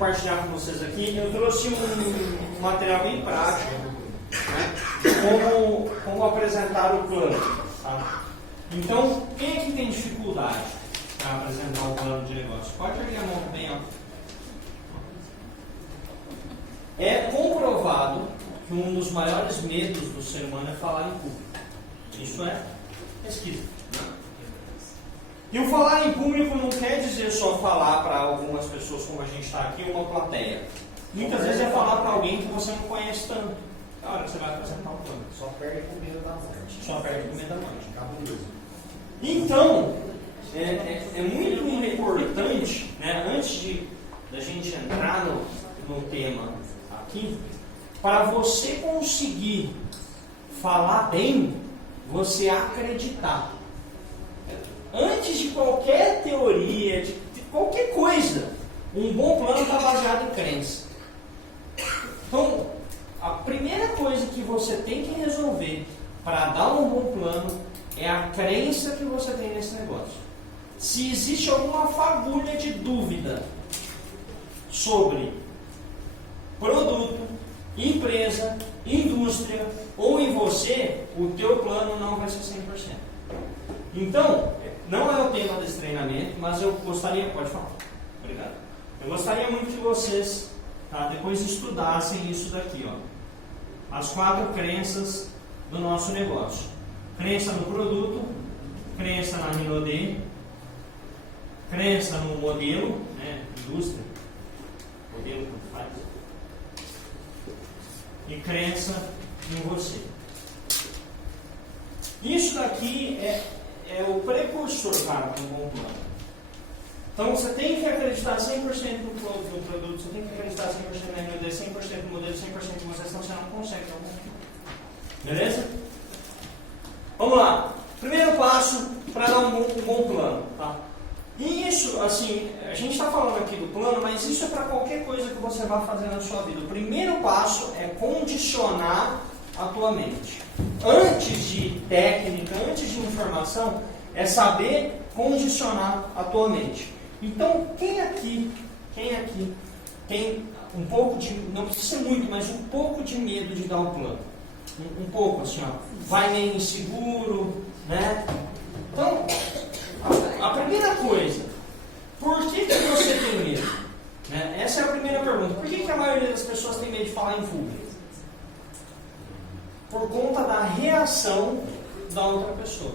compartilhar com vocês aqui. Eu trouxe um material bem prático, né, como apresentar o plano. Tá? Então, quem aqui tem dificuldade para apresentar um plano de negócio? Pode abrir a mão bem alto. É comprovado que um dos maiores medos do ser humano é falar em público. Isso é pesquisa. E o falar em público não quer dizer só falar para algumas pessoas, como a gente está aqui, uma plateia. Muitas vezes é falar para alguém que você não conhece tanto. Na hora que você vai apresentar um plano. Só perde comida da morte. Só perde comida da morte. Cabuloso. Então, é muito importante, né, antes da gente entrar no tema aqui, para você conseguir falar bem, você acreditar. Antes de qualquer teoria, de qualquer coisa, um bom plano está baseado em crença. Então, a primeira coisa que você tem que resolver para dar um bom plano é a crença que você tem nesse negócio. Se existe alguma fagulha de dúvida sobre produto, empresa, indústria ou em você, o teu plano não vai ser 100%. Então, não é o tema desse treinamento, mas eu gostaria, pode falar, obrigado. Eu gostaria muito que vocês, tá, depois estudassem isso daqui, ó. As 4 crenças do nosso negócio. Crença no produto, crença na Rinode, crença no modelo, né, indústria, modelo que faz, e crença em você. Isso daqui é o precursor para um bom plano. Então você tem que acreditar 100% no produto, você tem que acreditar 100% na Rinode, 100% no modelo, 100% em você, senão você não consegue ter um bom plano. Beleza? Vamos lá. Primeiro passo para dar um bom plano. Tá? E isso, assim, a gente está falando aqui do plano, mas isso é para qualquer coisa que você vá fazer na sua vida. O primeiro passo é condicionar a tua mente. Antes de técnica, antes de informação, é saber condicionar a tua mente. Então, quem aqui tem um pouco de, não precisa ser muito, mas um pouco de medo de dar um plano? Um pouco, assim, ó, vai meio inseguro, né? Então, a primeira coisa, por que você tem medo? Né? Essa é a primeira pergunta. Por que a maioria das pessoas tem medo de falar em público? Por conta da reação da outra pessoa.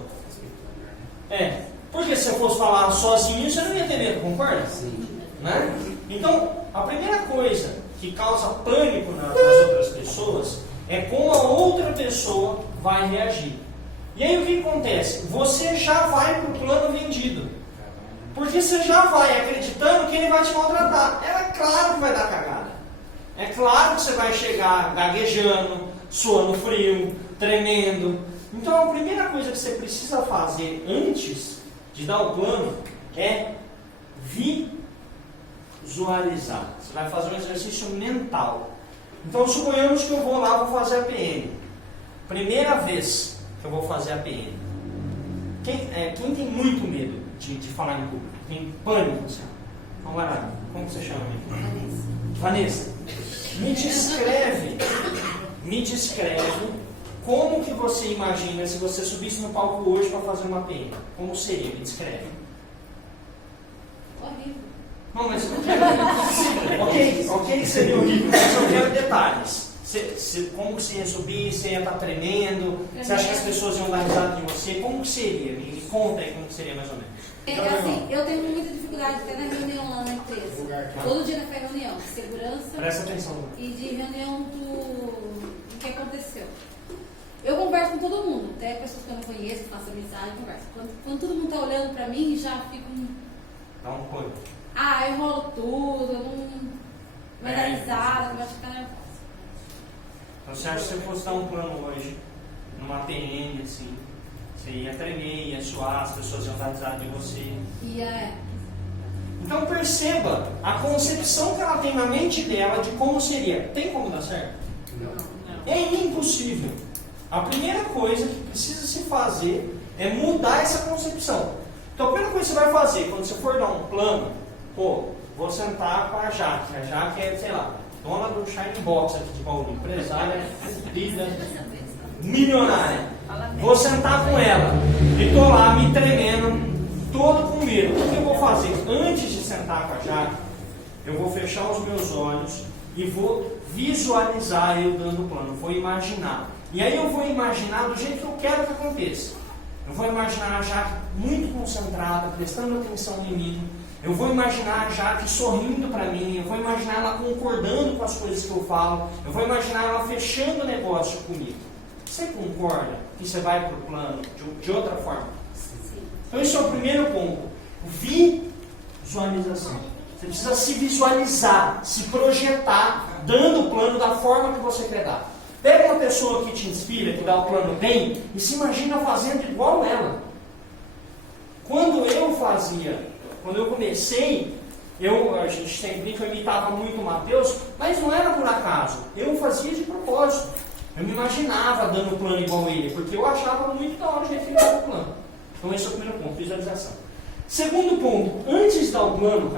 Porque se eu fosse falar sozinho, você não ia ter medo, concorda? Sim. Né? Então, a primeira coisa que causa pânico nas outras pessoas é como a outra pessoa vai reagir. E aí o que acontece? Você já vai para o plano vendido. Porque você já vai acreditando que ele vai te maltratar. É claro que vai dar cagada. É claro que você vai chegar gaguejando, suando frio, tremendo. Então a primeira coisa que você precisa fazer antes de dar o plano é visualizar. Você vai fazer um exercício mental. Então suponhamos que eu vou lá, vou fazer a PN. Primeira vez que eu vou fazer a PN. Quem tem muito medo de falar em público? Tem pânico? Assim? Vamos lá, como você chama? Vanessa. Me descreve como que você imagina se você subisse no palco hoje para fazer uma PN. Como seria? Me descreve. Horrível. Não, mas ok, seria horrível, mas eu quero detalhes. Como que você ia subir, você ia estar tremendo, você acha que as pessoas iam dar risada de você, como que seria? Me conta aí como que seria mais ou menos. Assim, eu tenho muita dificuldade até na reunião lá na empresa. Todo dia na reunião de segurança. Presta atenção. E de reunião do que aconteceu. Eu converso com todo mundo, até pessoas que eu não conheço, faço amizade, converso. Quando todo mundo está olhando para mim, já fico... Dá um pano. eu rolo tudo, eu não... Vai dar risada, vai ficar nervosa. Então você acha que se eu fosse dar um plano hoje, numa PN, assim, você ia tremer, ia suar, as pessoas iam dar risada de você? Então perceba a concepção que ela tem na mente dela de como seria. Tem como dar certo? Não. É impossível. A primeira coisa que precisa se fazer é mudar essa concepção. Então a primeira coisa que você vai fazer quando você for dar um plano, vou sentar com a Jaque. A Jaque é, sei lá, dona do Shine Box aqui de Bauru, empresária, fodida, milionária. Vou sentar com ela e tô lá me tremendo, todo com medo. O que eu vou fazer? Antes de sentar com a Jaque, eu vou fechar os meus olhos e vou visualizar eu dando o plano, vou imaginar. E aí eu vou imaginar do jeito que eu quero que aconteça. Eu vou imaginar a Jaque muito concentrada, prestando atenção em mim. Eu vou imaginar a Jaque sorrindo para mim. Eu vou imaginar ela concordando com as coisas que eu falo. Eu vou imaginar ela fechando o negócio comigo. Você concorda que você vai para o plano de outra forma? Sim. Então esse é o primeiro ponto. Visualização. Você precisa se visualizar, se projetar, dando o plano da forma que você quer dar. Pega uma pessoa que te inspira, que dá o plano bem, e se imagina fazendo igual ela. Quando eu comecei, a gente sempre brinca, eu imitava muito o Mateus, mas não era por acaso, eu fazia de propósito. Eu me imaginava dando o plano igual ele, porque eu achava muito da hora o jeito que ele dava o plano. Então esse é o primeiro ponto, visualização. Segundo ponto, antes de dar o plano,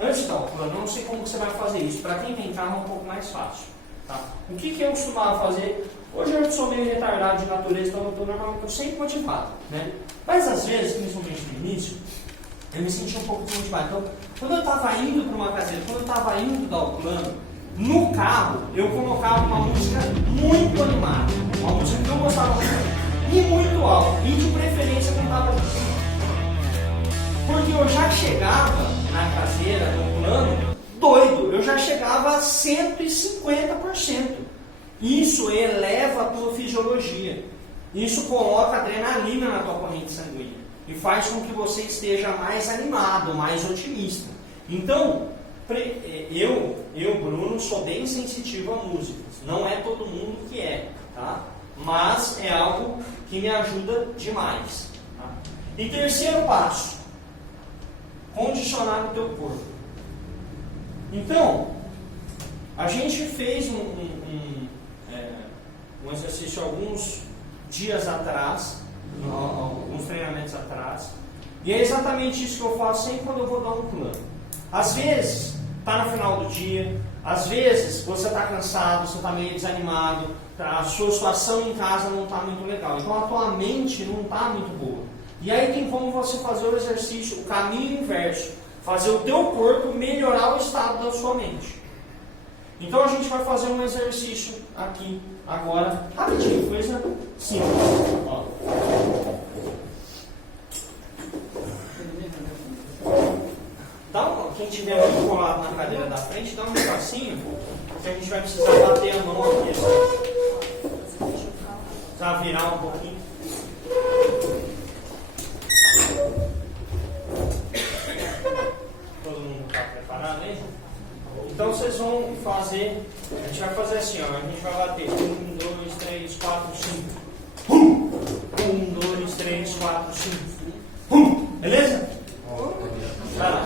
eu não sei como você vai fazer isso. Para quem tem carro é um pouco mais fácil. Tá? O que eu costumava fazer? Hoje eu sou meio retardado de natureza, então eu sempre motivado. Né? Mas às vezes, principalmente no início, eu me sentia um pouco desmotivado. Então, quando eu estava indo para uma caseira, quando eu estava indo dar o plano, no carro eu colocava uma música muito animada. Uma música que eu gostava muito e muito alta. E de preferência quando estava junto. Porque eu já chegava na caseira, no plano, doido, eu já chegava a 150%. Isso eleva a tua fisiologia. Isso coloca adrenalina na tua corrente sanguínea. E faz com que você esteja mais animado, mais otimista. Então, eu, Bruno, sou bem sensitivo a músicas. Não é todo mundo que é, tá? Mas é algo que me ajuda demais. Tá? E terceiro passo, condicionar o teu corpo. Então, a gente fez um exercício alguns dias atrás, alguns treinamentos atrás, e é exatamente isso que eu faço sempre quando eu vou dar um plano. Às vezes, está no final do dia, às vezes você está cansado, você está meio desanimado, a sua situação em casa não está muito legal, então a tua mente não está muito boa. E aí tem como você fazer o exercício, o caminho inverso, fazer o teu corpo melhorar o estado da sua mente. Então a gente vai fazer um exercício aqui, agora, rapidinho, coisa simples. Ó. Quem tiver muito colado na cadeira da frente, dá um espacinho, que a gente vai precisar bater a mão aqui. Precisa virar um pouquinho. Todo mundo está preparado aí? Então vocês vão fazer, a gente vai fazer assim, ó, a gente vai bater 1, 2, 3, 4, 5. 1, 2, 3, 4, 5. Beleza? Tá.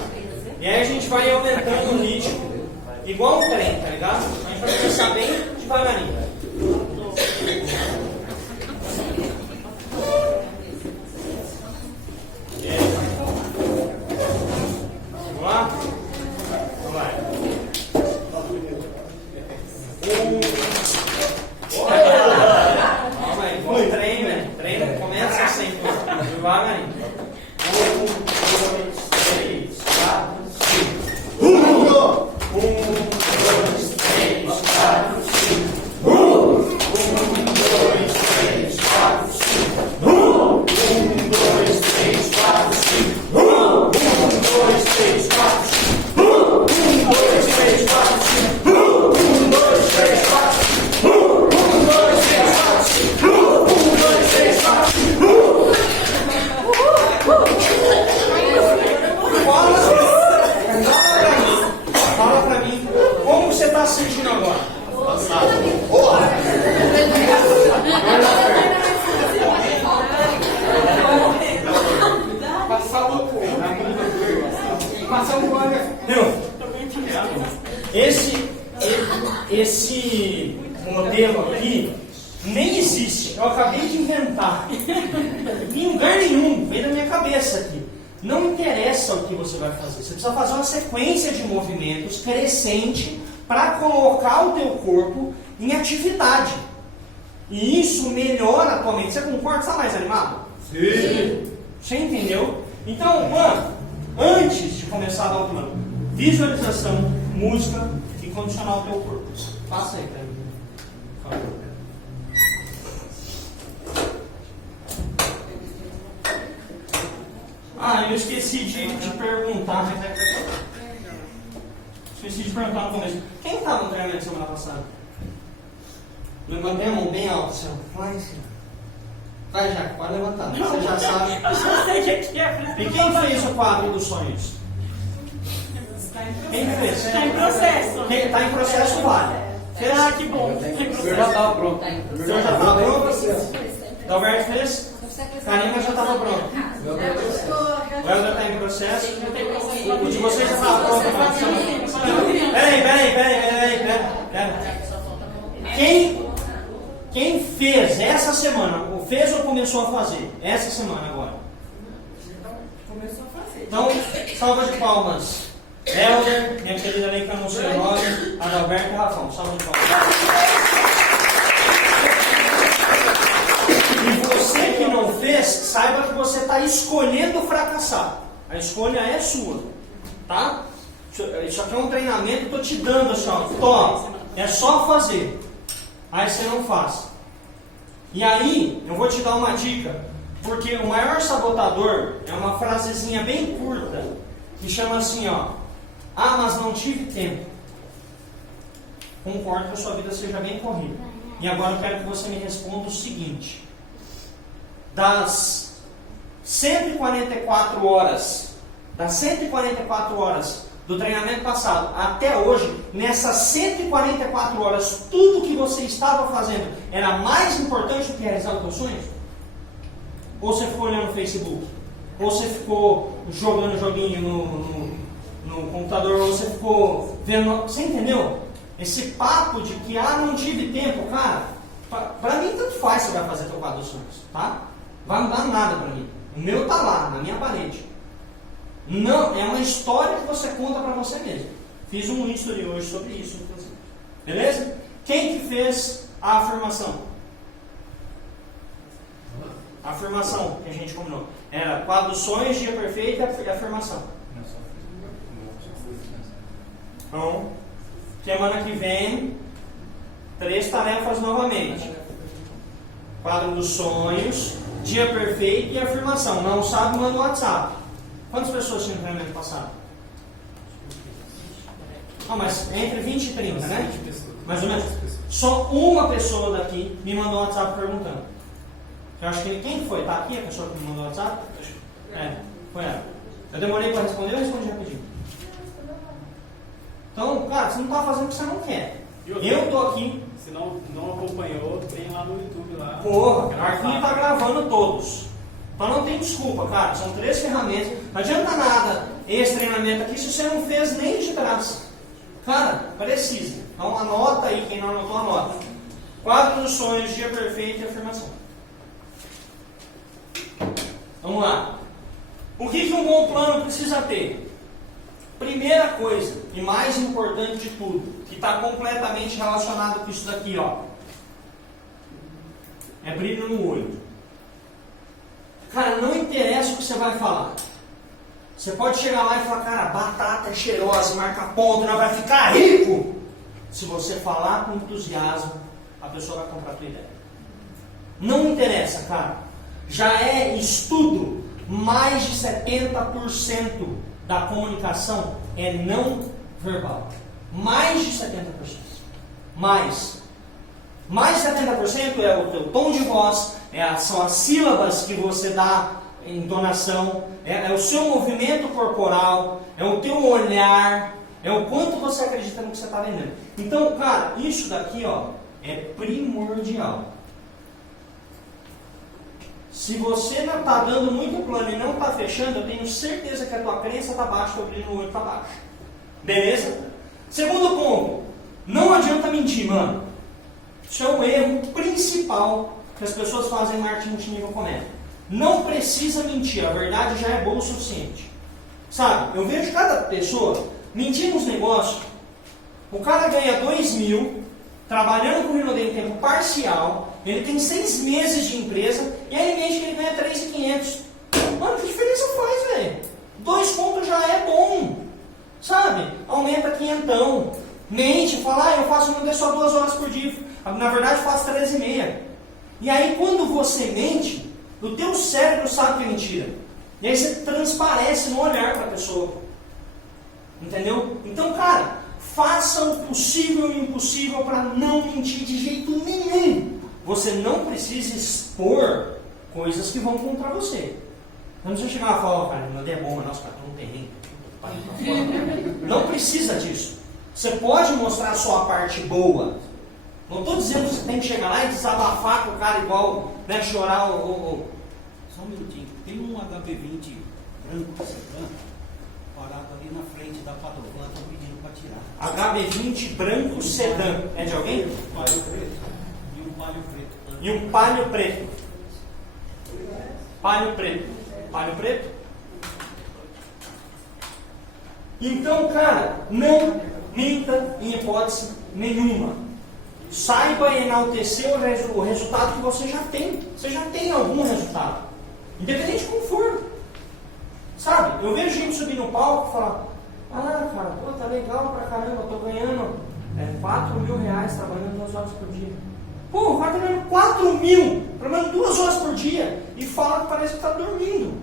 E aí a gente vai aumentando o ritmo, igual um trem, tá ligado? A gente vai começar bem devagarinho. Vamos lá? Vamos lá. Calma aí, igual um trem, velho. Trem começa assim, devagarinho. 1, 2, 3, 4, 5. 1, 2, 3, 4, 5. 1, 2, 3, 4, 5. 1, 2, 3, 4, 5. 1, 2, 3, 4, 5. 1, 2, 3, 4, 5. 1, 2, 3, 4, 5. 1, 2, 3, 4, 5. 1, 2, 3, 4, 5. Fala pra mim, como você está se sentindo agora? Esse modelo aqui nem existe. Eu acabei de inventar. Em lugar nenhum, veio na minha cabeça aqui. não interessa o que você vai fazer. Você precisa fazer uma sequência de movimentos crescente para colocar o teu corpo em atividade. E isso melhora a tua mente. Você concorda? Você está mais animado? Sim. Você entendeu? Então, mano, antes de começar a dar o plano, visualização, música e condicionar o teu corpo. Passa aí, cara. Por favor. Ah, eu esqueci de perguntar. Esqueci de perguntar no começo. Quem estava no treinamento semana passada? Levantei a mão bem alta, senhor. Vai, senhor. Vai, Jaco, pode levantar. Você já sabe. Eu já sei o que é. E quem fez o quadro dos sonhos? Quem fez? Está em processo. Quem está em processo, vale. Ah, que bom. O senhor já estava pronto. O senhor já estava pronto? Dalberto fez? Karina já estava pronto. O Helder está em processo. O de vocês já estava pronto. Peraí. Quem fez essa semana, ou fez ou começou a fazer? Essa semana agora. Começou a fazer. Então, salva de palmas. Helder, minha querida Lei que eu não sei o nome, Adalberto e Rafão. Salva de palmas. E você que não fez, saiba que você está escolhendo fracassar. A escolha é sua. Tá? Isso aqui é um treinamento que eu estou te dando assim, ó. Toma, é só fazer. Aí você não faz. E aí, eu vou te dar uma dica. Porque o maior sabotador é uma frasezinha bem curta. Que chama assim, ó. Ah, mas não tive tempo. Concordo que a sua vida seja bem corrida. E agora eu quero que você me responda o seguinte. Das 144 horas do treinamento passado até hoje, nessas 144 horas, tudo que você estava fazendo era mais importante do que realizar os teus sonhos? Ou você ficou olhando no Facebook? Ou você ficou jogando joguinho no computador? Ou você ficou vendo... Você entendeu? Esse papo de que, não tive tempo, cara, pra mim tanto faz se você vai fazer teu quadro dos sonhos, tá? Vai mudar nada pra mim. O meu tá lá, na minha parede. Não, é uma história que você conta para você mesmo. Fiz um history hoje sobre isso, inclusive. Beleza? Quem que fez a afirmação? A afirmação que a gente combinou. Era quadro dos sonhos, dia perfeito e afirmação. Então, semana que vem, 3 tarefas novamente. Quadro dos sonhos, dia perfeito e afirmação. Não sabe, manda no WhatsApp. Quantas pessoas tinham no treinamento passado? Mas entre 20 e 30, né? Mais ou menos. Só uma pessoa daqui me mandou um WhatsApp perguntando. Eu acho que quem foi? Tá aqui a pessoa que me mandou o WhatsApp? Foi ela. Eu demorei para responder, eu respondi rapidinho. Então, cara, você não está fazendo o que você não quer. Eu estou aqui. Se não acompanhou, tem lá no YouTube lá. Porra, o Arquinho está gravando todos. Então não tem desculpa, cara. São 3 ferramentas. Não adianta nada esse treinamento aqui se você não fez nem de graça. Cara, precisa. Então anota aí, quem não anotou, anota. Quadro dos sonhos, dia perfeito e afirmação. Vamos lá. O que um bom plano precisa ter? Primeira coisa, e mais importante de tudo, que está completamente relacionado com isso daqui, ó. É brilho no olho. Cara, não interessa o que você vai falar. Você pode chegar lá e falar, cara, batata é cheirosa, marca ponto, não vai ficar rico. Se você falar com entusiasmo, a pessoa vai comprar a tua ideia. Não interessa, cara. Já é estudo, mais de 70% da comunicação é não verbal. Mais de 70%. Mais de 70% é o teu tom de voz, são as sílabas que você dá em entonação, é o seu movimento corporal, é o teu olhar, é o quanto você acredita no que você está vendendo. Então, cara, isso daqui, ó, é primordial. Se você não está dando muito plano e não está fechando, eu tenho certeza que a tua crença está baixa, o teu brilho no olho está baixo. Beleza? Segundo ponto, não adianta mentir, mano. Isso é o erro principal que as pessoas fazem em marketing multinível cometem. Não precisa mentir, a verdade já é boa o suficiente. Sabe, eu vejo cada pessoa mentindo nos negócios. O cara ganha 2.000, trabalhando com o Rinodê em tempo parcial, ele tem 6 meses de empresa, e aí ele mente que ele ganha 3.500. Mano, que diferença faz, velho? 2 pontos já é bom. Sabe? Aumenta 500. Mente, fala, eu faço Rinodê só 2 horas por dia. Na verdade, faço 13,5. E aí, quando você mente, o teu cérebro sabe que é mentira. E aí você transparece no olhar para a pessoa. Entendeu? Então, cara, faça o possível e o impossível para não mentir de jeito nenhum. Você não precisa expor coisas que vão contra você. Não precisa chegar lá e falar, cara, meu é bom, mas nossa, cara, não tem terreno. Não precisa disso. Você pode mostrar a sua parte boa. Não estou dizendo que você tem que chegar lá e desabafar com o cara igual, né, chorar o... Só um minutinho. Tem um HB20 branco, parado ali na frente da Padovan, estão pedindo para tirar. HB20 branco sedã. É de alguém? Palio preto. E um palio preto. E um palio preto. Palio preto. Palio preto? Então, cara, não minta em hipótese nenhuma. Saiba enaltecer o resultado que você já tem. Você já tem algum resultado. Independente de como for. Sabe? Eu vejo gente subir no palco e falar, ah, cara, pô, tá legal pra caramba, eu tô ganhando 4.000 reais trabalhando 2 horas por dia. Pô, o cara tá ganhando 4.000, trabalhando 2 horas por dia, e fala que parece que tá dormindo.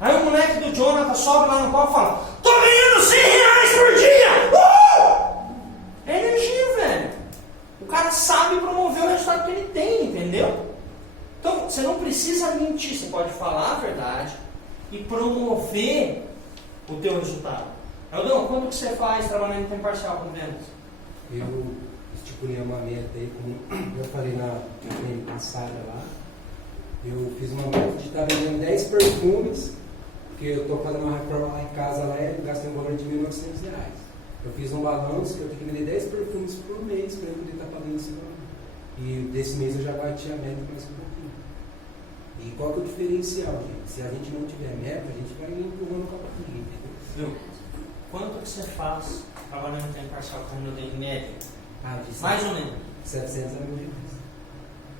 Aí o moleque do Jonathan sobe lá no palco e fala, tô ganhando 100 reais por dia! É energia, velho. O cara sabe promover o resultado que ele tem, entendeu? Então, você não precisa mentir, você pode falar a verdade e promover o teu resultado. Eldão, quanto que você faz trabalhando em tempo parcial com vendas? Eu estipulei uma meta aí, como eu falei na treino passada lá. Eu fiz uma meta de estar vendendo 10 perfumes, porque eu estou fazendo uma reforma lá em casa, lá eu gastei um valor de R$ 1.900. Eu fiz um balanço que eu tenho que vender 10 perfumes por mês para eu poder estar pagando esse valor. E desse mês eu já bati a meta mais um pouquinho. E qual que é o diferencial, gente? Se a gente não tiver meta, a gente vai empurrando com a barriga, entendeu? Viu? Quanto que você faz trabalhando em tempo parcial com em média? De Mais ou menos. 700 a 1.000 reais.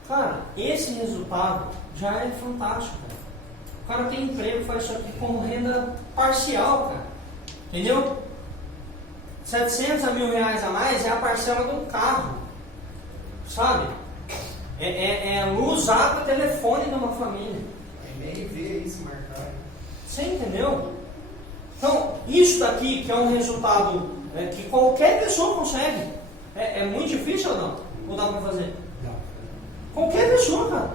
Cara, esse resultado já é fantástico, cara. O cara tem emprego, faz isso aqui com renda parcial, cara. Entendeu? 700 a 1.000 reais a mais é a parcela de um carro. Sabe? É luz, água, telefone de uma família. MRV, isso, marcar. Você entendeu? Então, isso daqui que é um resultado que qualquer pessoa consegue. É muito difícil ou não? Ou dá pra fazer? Não. Qualquer pessoa, cara.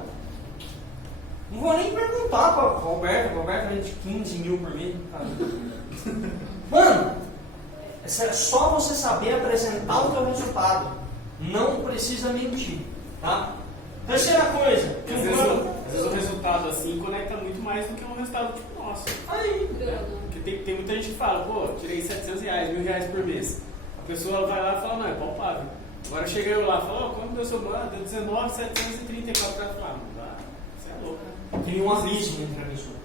Não vou nem perguntar para o Roberto. O Roberto vende 15 mil por mês. Mano, é só você saber apresentar o teu resultado. Não precisa mentir, tá? Terceira coisa. Às vezes o resultado assim conecta muito mais do que um resultado tipo nosso. Aí. Porque tem muita gente que fala, pô, tirei 700 reais, 1.000 reais por mês. A pessoa vai lá e fala, não, é palpável. Agora chega eu lá e falo, quanto deu seu banco? Deu 19.734. Ela fala, não dá, você é louco, né? Tem um abismo entre a pessoa.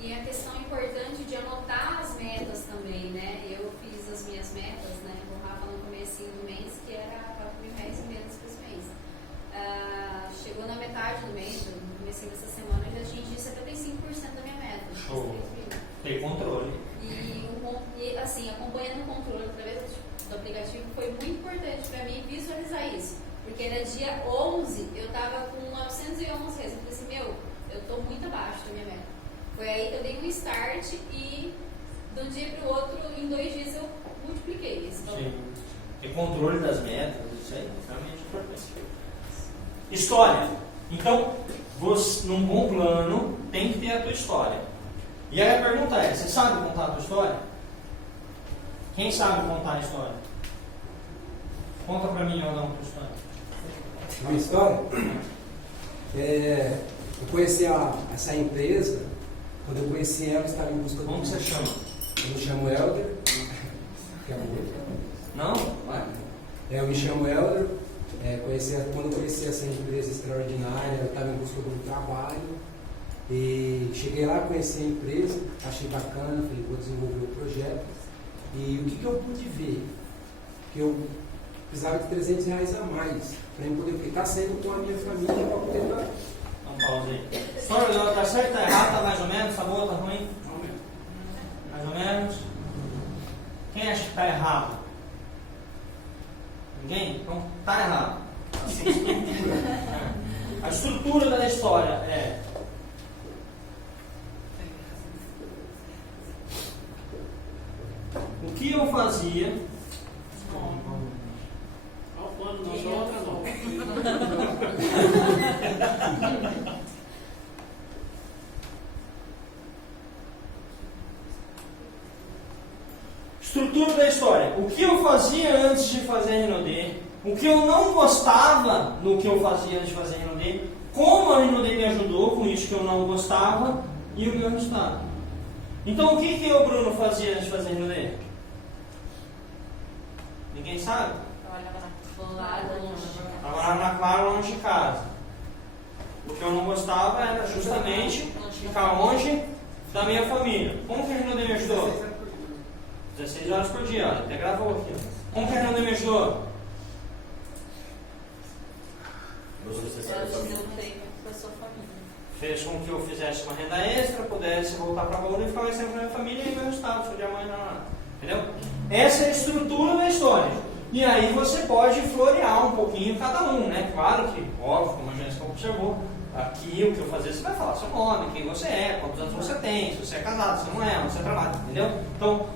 E a questão importante de anotar as metas também, né? Eu fiz as minhas metas, né? Com o Rafa no comecinho do mês, que era 4.000 reais e menos por mês. Chegou na metade do mês, no comecinho dessa semana, eu já atingi 75% da minha meta. Show. Tem controle. E assim, acompanhando o controle através do aplicativo foi muito importante para mim visualizar isso. Porque era dia 11, eu estava com 911 reais. Eu falei assim, eu estou muito abaixo da minha meta. Foi aí que eu dei um start e de um dia para o outro, em 2 dias eu multipliquei isso. Então, Sim. Tem controle das metas, isso aí é realmente importante. História. Então, você, num bom plano, tem que ter a tua história. E aí a pergunta é, você sabe contar a tua história? Quem sabe contar a história? Conta pra mim ou não a tua história. Uma história? Eu conheci essa empresa, quando eu conheci ela, eu estava em busca do... Como que você chama? Eu me chamo Helder. Que amor. Não? Vai. Eu me chamo Helder, Quando eu conheci essa empresa extraordinária, eu estava em busca de um trabalho e cheguei lá, conheci a empresa, achei bacana, falei, vou desenvolver o projeto. E o que eu pude ver? Que eu precisava de R$300 a mais para eu poder ficar saindo com a minha família para poder dar. Vamos pausa aí. História, tá certo, tá errado, tá mais ou menos, tá bom, tá ruim? Mais ou menos. Quem acha que tá errado? Ninguém? Então tá errado. A estrutura da história é: o que eu fazia? Olha o plano, não só outra não. Estrutura da história. O que eu fazia antes de fazer a Rinode, o que eu não gostava no que eu fazia antes de fazer a Rinode, como a Rinode me ajudou com isso que eu não gostava e o meu resultado. Então o que eu, Bruno, fazia antes de fazer a Rinode? Ninguém sabe? Trabalhava na Claro, longe de casa. O que eu não gostava era justamente ficar longe da minha família. Como que a Rinode me ajudou? 16 horas por dia, olha, até gravou aqui. Como que a Rinode me ajudou? Fez com que eu fizesse uma renda extra, pudesse voltar para Bauru e ficar mais tempo com a minha família e meu resultado, sou de amanhã, não. Entendeu? Essa é a estrutura da história. E aí você pode florear um pouquinho cada um, né? Claro que, óbvio, como a Jéssica observou, aqui o que eu fazia, você vai falar seu nome, quem você é, quantos anos você tem, se você é casado, se não é, onde você trabalha, entendeu? Então,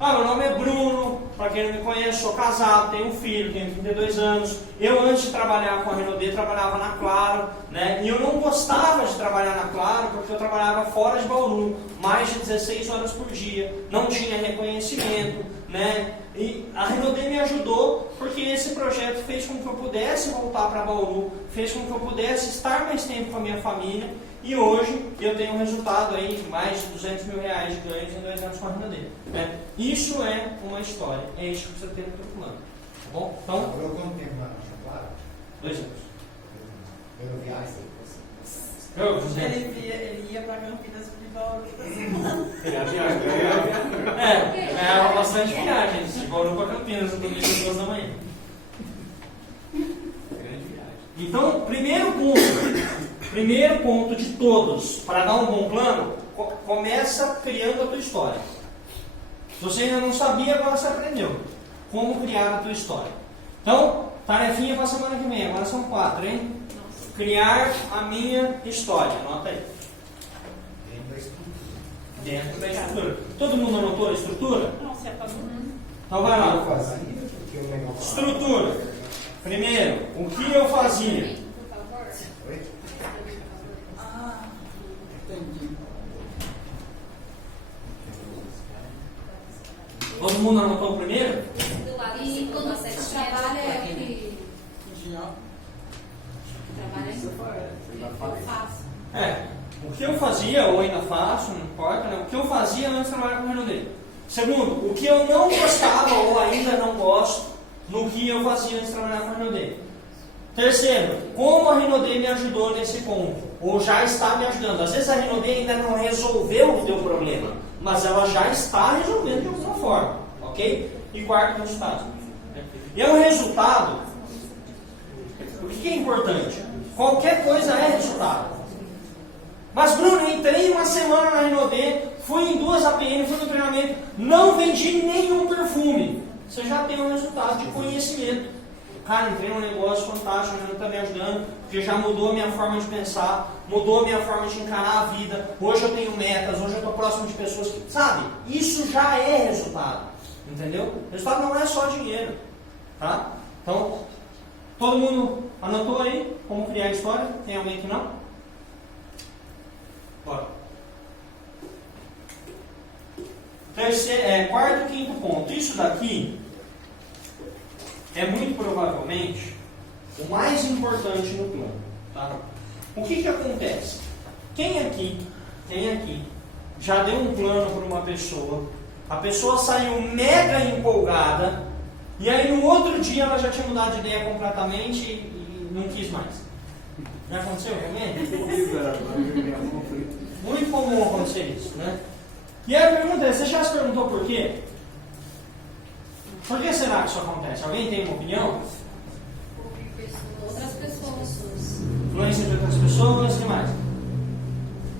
meu nome é Bruno, para quem não me conhece, sou casado, tenho um filho, tenho 32 anos. Eu, antes de trabalhar com a Rinode, trabalhava na Claro, né? E eu não gostava de trabalhar na Claro porque eu trabalhava fora de Bauru, mais de 16 horas por dia, não tinha reconhecimento, né? E a Rinode me ajudou porque esse projeto fez com que eu pudesse voltar para Bauru, fez com que eu pudesse estar mais tempo com a minha família. E hoje eu tenho um resultado aí de mais de R$200 mil de ganhos em 2 anos com a Rinode. Né? Isso é uma história, é isso que você tem no seu plano. Tá bom? Então, Trabalhou quanto tempo na Claro? 2 anos. Pelo viagem? Ele ia pra Campinas de Bauru toda semana. Ganhava bastante viagens, de Bauru para Campinas, no domingo às 2 da manhã. Então, primeiro ponto de todos, para dar um bom plano, começa criando a tua história. Se você ainda não sabia, agora você aprendeu como criar a tua história. Então, tarefinha para a semana que vem, agora são 4, hein? Criar a minha história, anota aí. Dentro da estrutura. Todo mundo anotou a estrutura? Não, se apagou. Então vai lá. Eu fazia, porque o negócio. Estrutura. Primeiro, o que eu fazia? Por favor. Oi? Todo mundo anotou o primeiro? Do lado E assim, quando uma você setinha. trabalha é o que. Trabalha é eu faço. O que eu fazia, ou ainda faço, não importa, né? O que eu fazia antes de trabalhar com o Rinode. Segundo, o que eu não gostava ou ainda não gosto no que eu fazia antes de trabalhar com a Rinode. Terceiro, como a Rinode me ajudou nesse ponto, ou já está me ajudando. Às vezes a Rinode ainda não resolveu o teu problema, mas ela já está resolvendo de alguma forma, ok? E quarto, resultado. E é um resultado, o que é importante? Qualquer coisa é resultado. Mas Bruno, eu entrei uma semana na Rinode, fui em 2 APM, fui no treinamento, não vendi nenhum perfume. Você já tem um resultado de conhecimento. Cara, entrei num negócio fantástico, ele está me ajudando, porque já mudou a minha forma de pensar, mudou a minha forma de encarar a vida. Hoje eu tenho metas, hoje eu estou próximo de pessoas que, sabe, isso já é resultado. Entendeu? Resultado não é só dinheiro. Tá? Então, todo mundo anotou aí como criar a história? Tem alguém que não? Bora. Quarto e quinto ponto. Isso daqui é muito provavelmente o mais importante no plano. Tá? O que acontece? Quem aqui já deu um plano para uma pessoa, a pessoa saiu mega empolgada E aí no outro dia ela já tinha mudado de ideia completamente e não quis mais. Já aconteceu com alguém? Muito comum acontecer isso, né? E aí a pergunta é, você já se perguntou por quê? Por que será que isso acontece? Alguém tem uma opinião? Outras pessoas. Influência de outras pessoas, o que mais?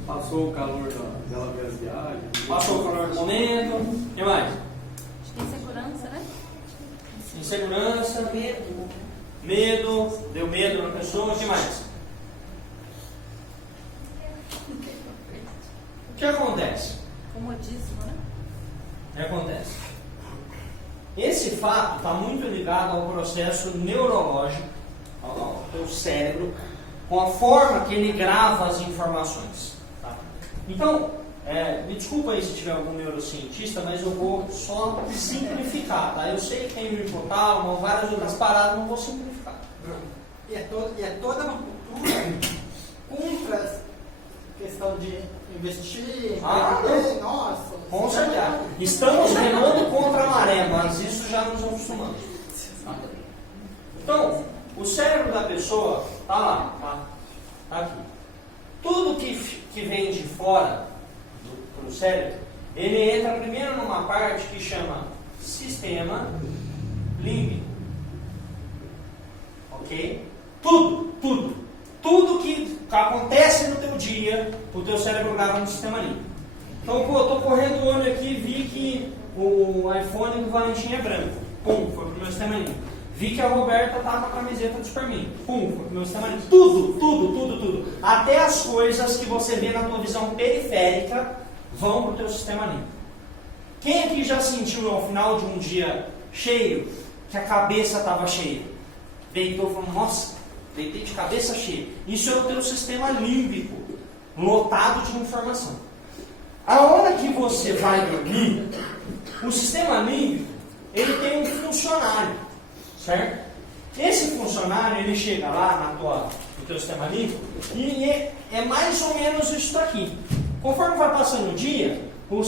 Passou o calor dela ver as viagens. Passou o calor do momento, o que mais? Acho que insegurança, né? Insegurança, medo, deu medo na pessoa, o que mais? O que acontece? Comodismo, né? O que acontece? Esse fato está muito ligado ao processo neurológico, ao teu cérebro, com a forma que ele grava as informações. Tá? Então, me desculpa aí se tiver algum neurocientista, mas eu vou só simplificar. Tá? Eu sei que tem o hipotálamo, várias outras paradas, não vou simplificar. E é toda uma cultura contra a questão de investir, empreender, nossa. Com certeza. Estamos remando contra a maré, mas isso já nos acostumamos. Tá? Então, o cérebro da pessoa está lá, tá aqui. Tudo que vem de fora do cérebro, ele entra primeiro numa parte que chama sistema límbico. Ok? Tudo que acontece no teu dia, o teu cérebro grava no sistema límbico. Então, eu estou correndo o olho aqui e vi que o iPhone do Valentim é branco. Pum, foi pro meu sistema límbico. Vi que a Roberta tá com a camiseta do Superman. Pum, foi pro meu sistema límbico. Tudo. Até as coisas que você vê na tua visão periférica vão pro teu sistema límbico. Quem aqui já sentiu ao final de um dia cheio que a cabeça estava cheia? Deitou e falou, nossa, deitei de cabeça cheia. Isso é o teu sistema límbico lotado de informação. A hora que você vai dormir, o sistema límbico, ele tem um funcionário, certo? Esse funcionário, ele chega lá no teu sistema límbico e é mais ou menos isso daqui. Conforme vai passando o dia, o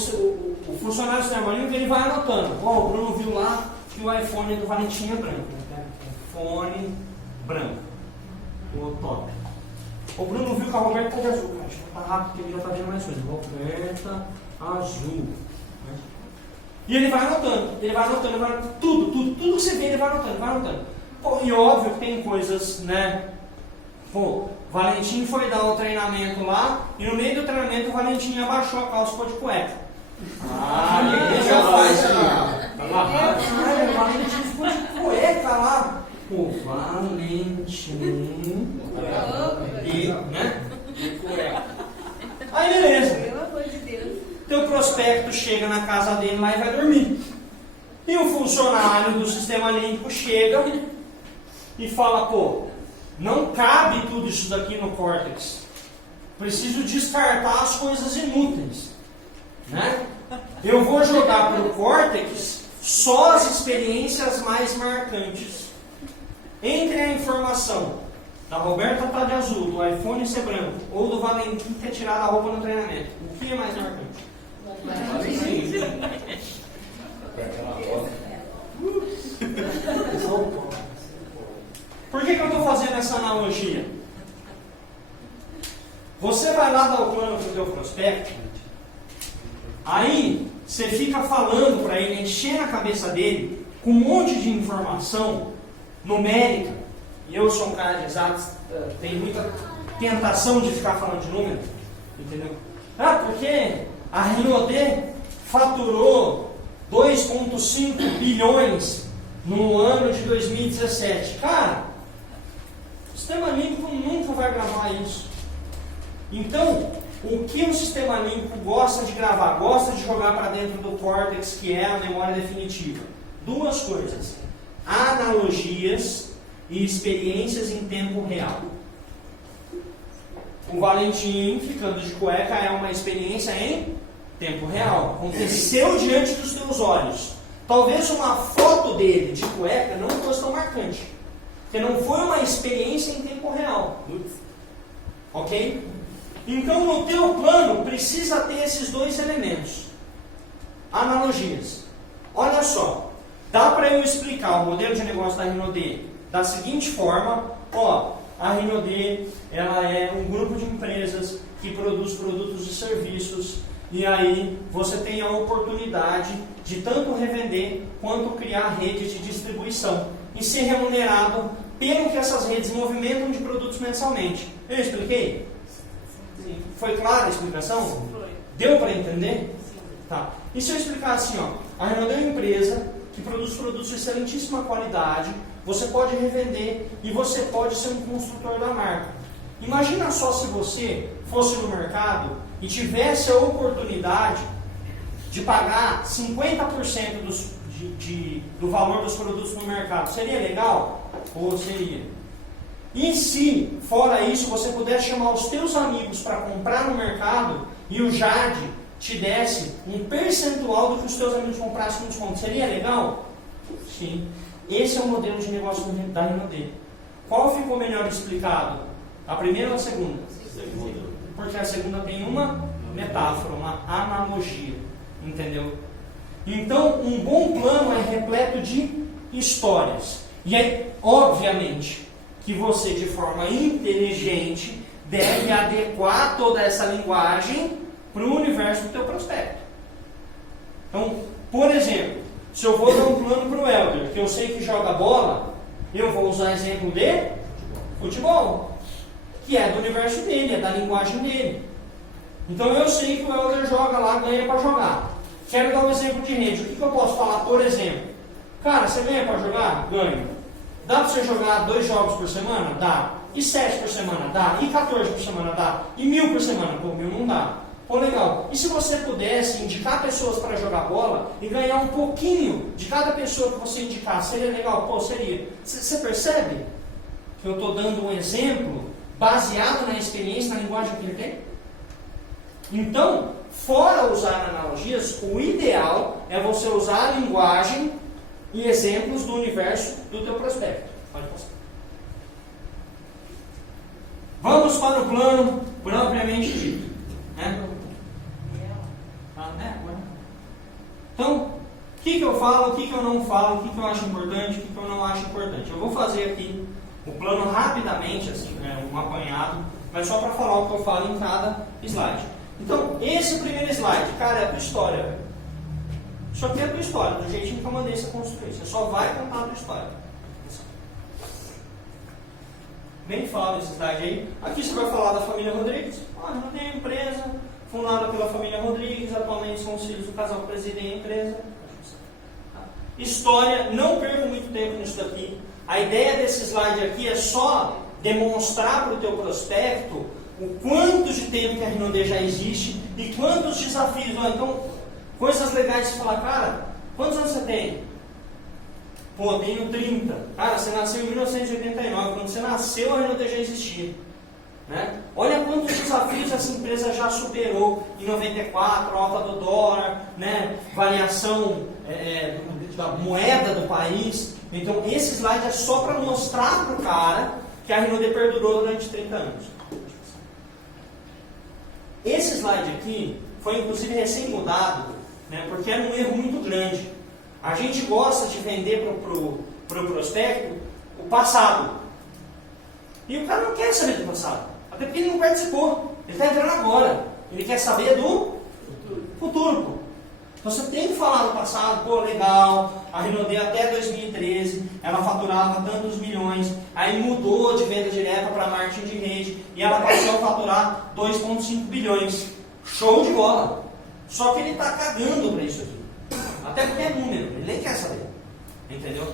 funcionário do sistema límbico, ele vai anotando. O Bruno viu lá que o iPhone do Valentim é branco. iPhone branco. Top. O Bruno viu que a Roberta está de azul. Acho que tá rápido porque ele já está vendo mais coisas. Roberta azul. E ele vai anotando, tudo que você vê, ele vai anotando. Pô, e óbvio que tem coisas, né? Pô, Valentim foi dar o treinamento lá e no meio do treinamento o Valentim abaixou a calça e ficou de cueca. Ele já faz ali. O Valentim ficou de cueca lá. Pô, Valentim. Né? De cueca. Aí beleza. Pelo amor de Deus. Teu prospecto chega na casa dele lá e vai dormir. E o funcionário do sistema límbico chega e fala, pô, não cabe tudo isso daqui no córtex. Preciso descartar as coisas inúteis. Né? Eu vou jogar para o córtex só as experiências mais marcantes. Entre a informação da Roberta tá de azul, do iPhone ser branco, ou do Valentim ter tirado a roupa no treinamento, o que é mais marcante? Por que eu estou fazendo essa analogia? Você vai lá dar o plano para o teu prospecto, aí você fica falando para ele, enchendo a cabeça dele com um monte de informação numérica, e eu sou um cara de exatos, tenho muita tentação de ficar falando de número, entendeu? Porque a Rinode faturou 2,5 bilhões no ano de 2017. Cara, o sistema límbico nunca vai gravar isso. Então, o que o sistema límbico gosta de gravar? Gosta de jogar para dentro do córtex, que é a memória definitiva. Duas coisas: analogias e experiências em tempo real. O Valentim ficando de cueca é uma experiência em tempo real. Aconteceu diante dos teus olhos. Talvez uma foto dele de cueca não fosse tão marcante, porque não foi uma experiência em tempo real. Ok? Então, no teu plano, precisa ter esses dois elementos. Analogias. Olha só. Dá para eu explicar o modelo de negócio da Rinode da seguinte forma, ó, a Rinode, ela é um grupo de empresas que produz produtos e serviços, e aí você tem a oportunidade de tanto revender quanto criar rede de distribuição e ser remunerado pelo que essas redes movimentam de produtos mensalmente. Eu expliquei? Sim. Foi clara a explicação? Foi. Deu para entender? Sim. Tá. E se eu explicar assim, ó, a Rinode é uma empresa que produz produtos de excelentíssima qualidade, você pode revender e você pode ser um construtor da marca. Imagina só se você fosse no mercado e tivesse a oportunidade de pagar 50% do valor dos produtos no mercado. Seria legal? Ou seria? E se, fora isso, você pudesse chamar os teus amigos para comprar no mercado e o Jade te desse um percentual do que os teus amigos comprassem com desconto, seria legal? Sim. Esse é o modelo de negócio da Rinode. Qual ficou melhor explicado? A primeira ou a segunda? Segunda. Porque a segunda tem uma metáfora, uma analogia. Entendeu? Então, um bom plano é repleto de histórias. E aí, obviamente, que você, de forma inteligente, deve adequar toda essa linguagem para o universo do teu prospecto. Então, por exemplo, se eu vou dar um plano para o Helder, que eu sei que joga bola, eu vou usar exemplo de futebol, que é do universo dele, é da linguagem dele. Então eu sei que o Helder joga lá, ganha para jogar. Quero dar um exemplo de rede. O que eu posso falar, por exemplo? Cara, você ganha para jogar? Ganho. Dá para você jogar 2 jogos por semana? Dá. E 7 por semana? Dá. E 14 por semana? Dá. E 1000 por semana? Pô, 1000 não dá. Pô, legal. E se você pudesse indicar pessoas para jogar bola e ganhar um pouquinho de cada pessoa que você indicar, seria legal? Pô, seria. Você percebe que eu estou dando um exemplo baseado na experiência, na linguagem que ele tem? Então, fora usar analogias, o ideal é você usar a linguagem e exemplos do universo do teu prospecto. Pode passar. Vamos para o plano propriamente dito. Né? Então, o que eu falo, o que eu não falo, o que eu acho importante, o que eu não acho importante. Eu vou fazer aqui o plano rapidamente, assim, um apanhado, mas só para falar o que eu falo em cada slide. Então, esse primeiro slide, cara, é a tua história. Velho. Isso aqui é a tua história, do jeitinho que eu mandei você construir. Você só vai contar a tua história. Bem fala esse slide aí. Aqui você vai falar da família Rodrigues. Ah, eu tenho empresa, fundada pela família Rodrigues, atualmente são os filhos do casal que presidem a empresa. História, não perco muito tempo nisso daqui. A ideia desse slide aqui é só demonstrar para o teu prospecto o quanto de tempo que a Rinode já existe e quantos desafios. Então, coisas legais de falar, cara, quantos anos você tem? Pô, tenho 30. Cara, você nasceu em 1989. Quando você nasceu, a Rinode já existia. Né? Olha quantos desafios essa empresa já superou em 94, alta do dólar, né? Variação da moeda do país. Então, esse slide é só para mostrar para o cara que a Rinode perdurou durante 30 anos. Esse slide aqui foi inclusive recém-mudado, né? Porque era um erro muito grande. A gente gosta de vender para o prospecto o passado. E o cara não quer saber do passado. Até porque ele não participou. Ele está entrando agora. Ele quer saber do futuro. Pô. Então você tem que falar do passado. Pô, legal. A Rinode até 2013, ela faturava tantos milhões. Aí mudou de venda direta para marketing de rede. E ela passou a faturar 2,5 bilhões. Show de bola. Só que ele está cagando para isso aqui. Até porque é número. Ele nem quer saber. Entendeu?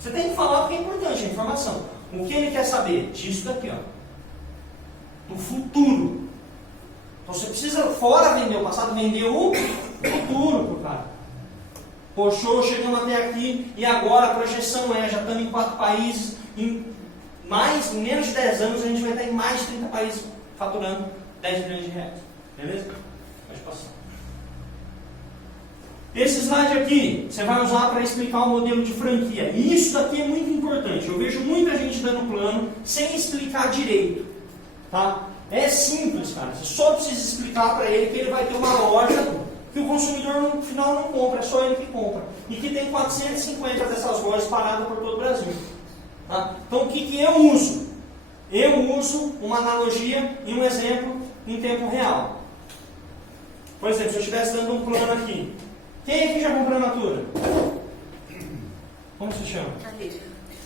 Você tem que falar porque é importante a informação. O que ele quer saber? Disso daqui, ó. Do futuro. Então você precisa, fora vender o passado, vender o futuro pro cara. Poxa, chegamos até aqui e agora a projeção já estamos em 4 países, em menos de 10 anos a gente vai estar em mais de 30 países faturando 10 milhões de reais. Beleza? Pode passar. Esse slide aqui, você vai usar para explicar o modelo de franquia. E isso daqui é muito importante. Eu vejo muita gente dando plano sem explicar direito. Tá? É simples, cara. Você só precisa explicar para ele que ele vai ter uma loja que o consumidor no final não compra, é só ele que compra. E que tem 450 dessas lojas paradas por todo o Brasil. Tá? Então o que eu uso? Eu uso uma analogia e um exemplo em tempo real. Por exemplo, se eu estivesse dando um plano aqui. Quem aqui já comprou a Natura? Como se chama?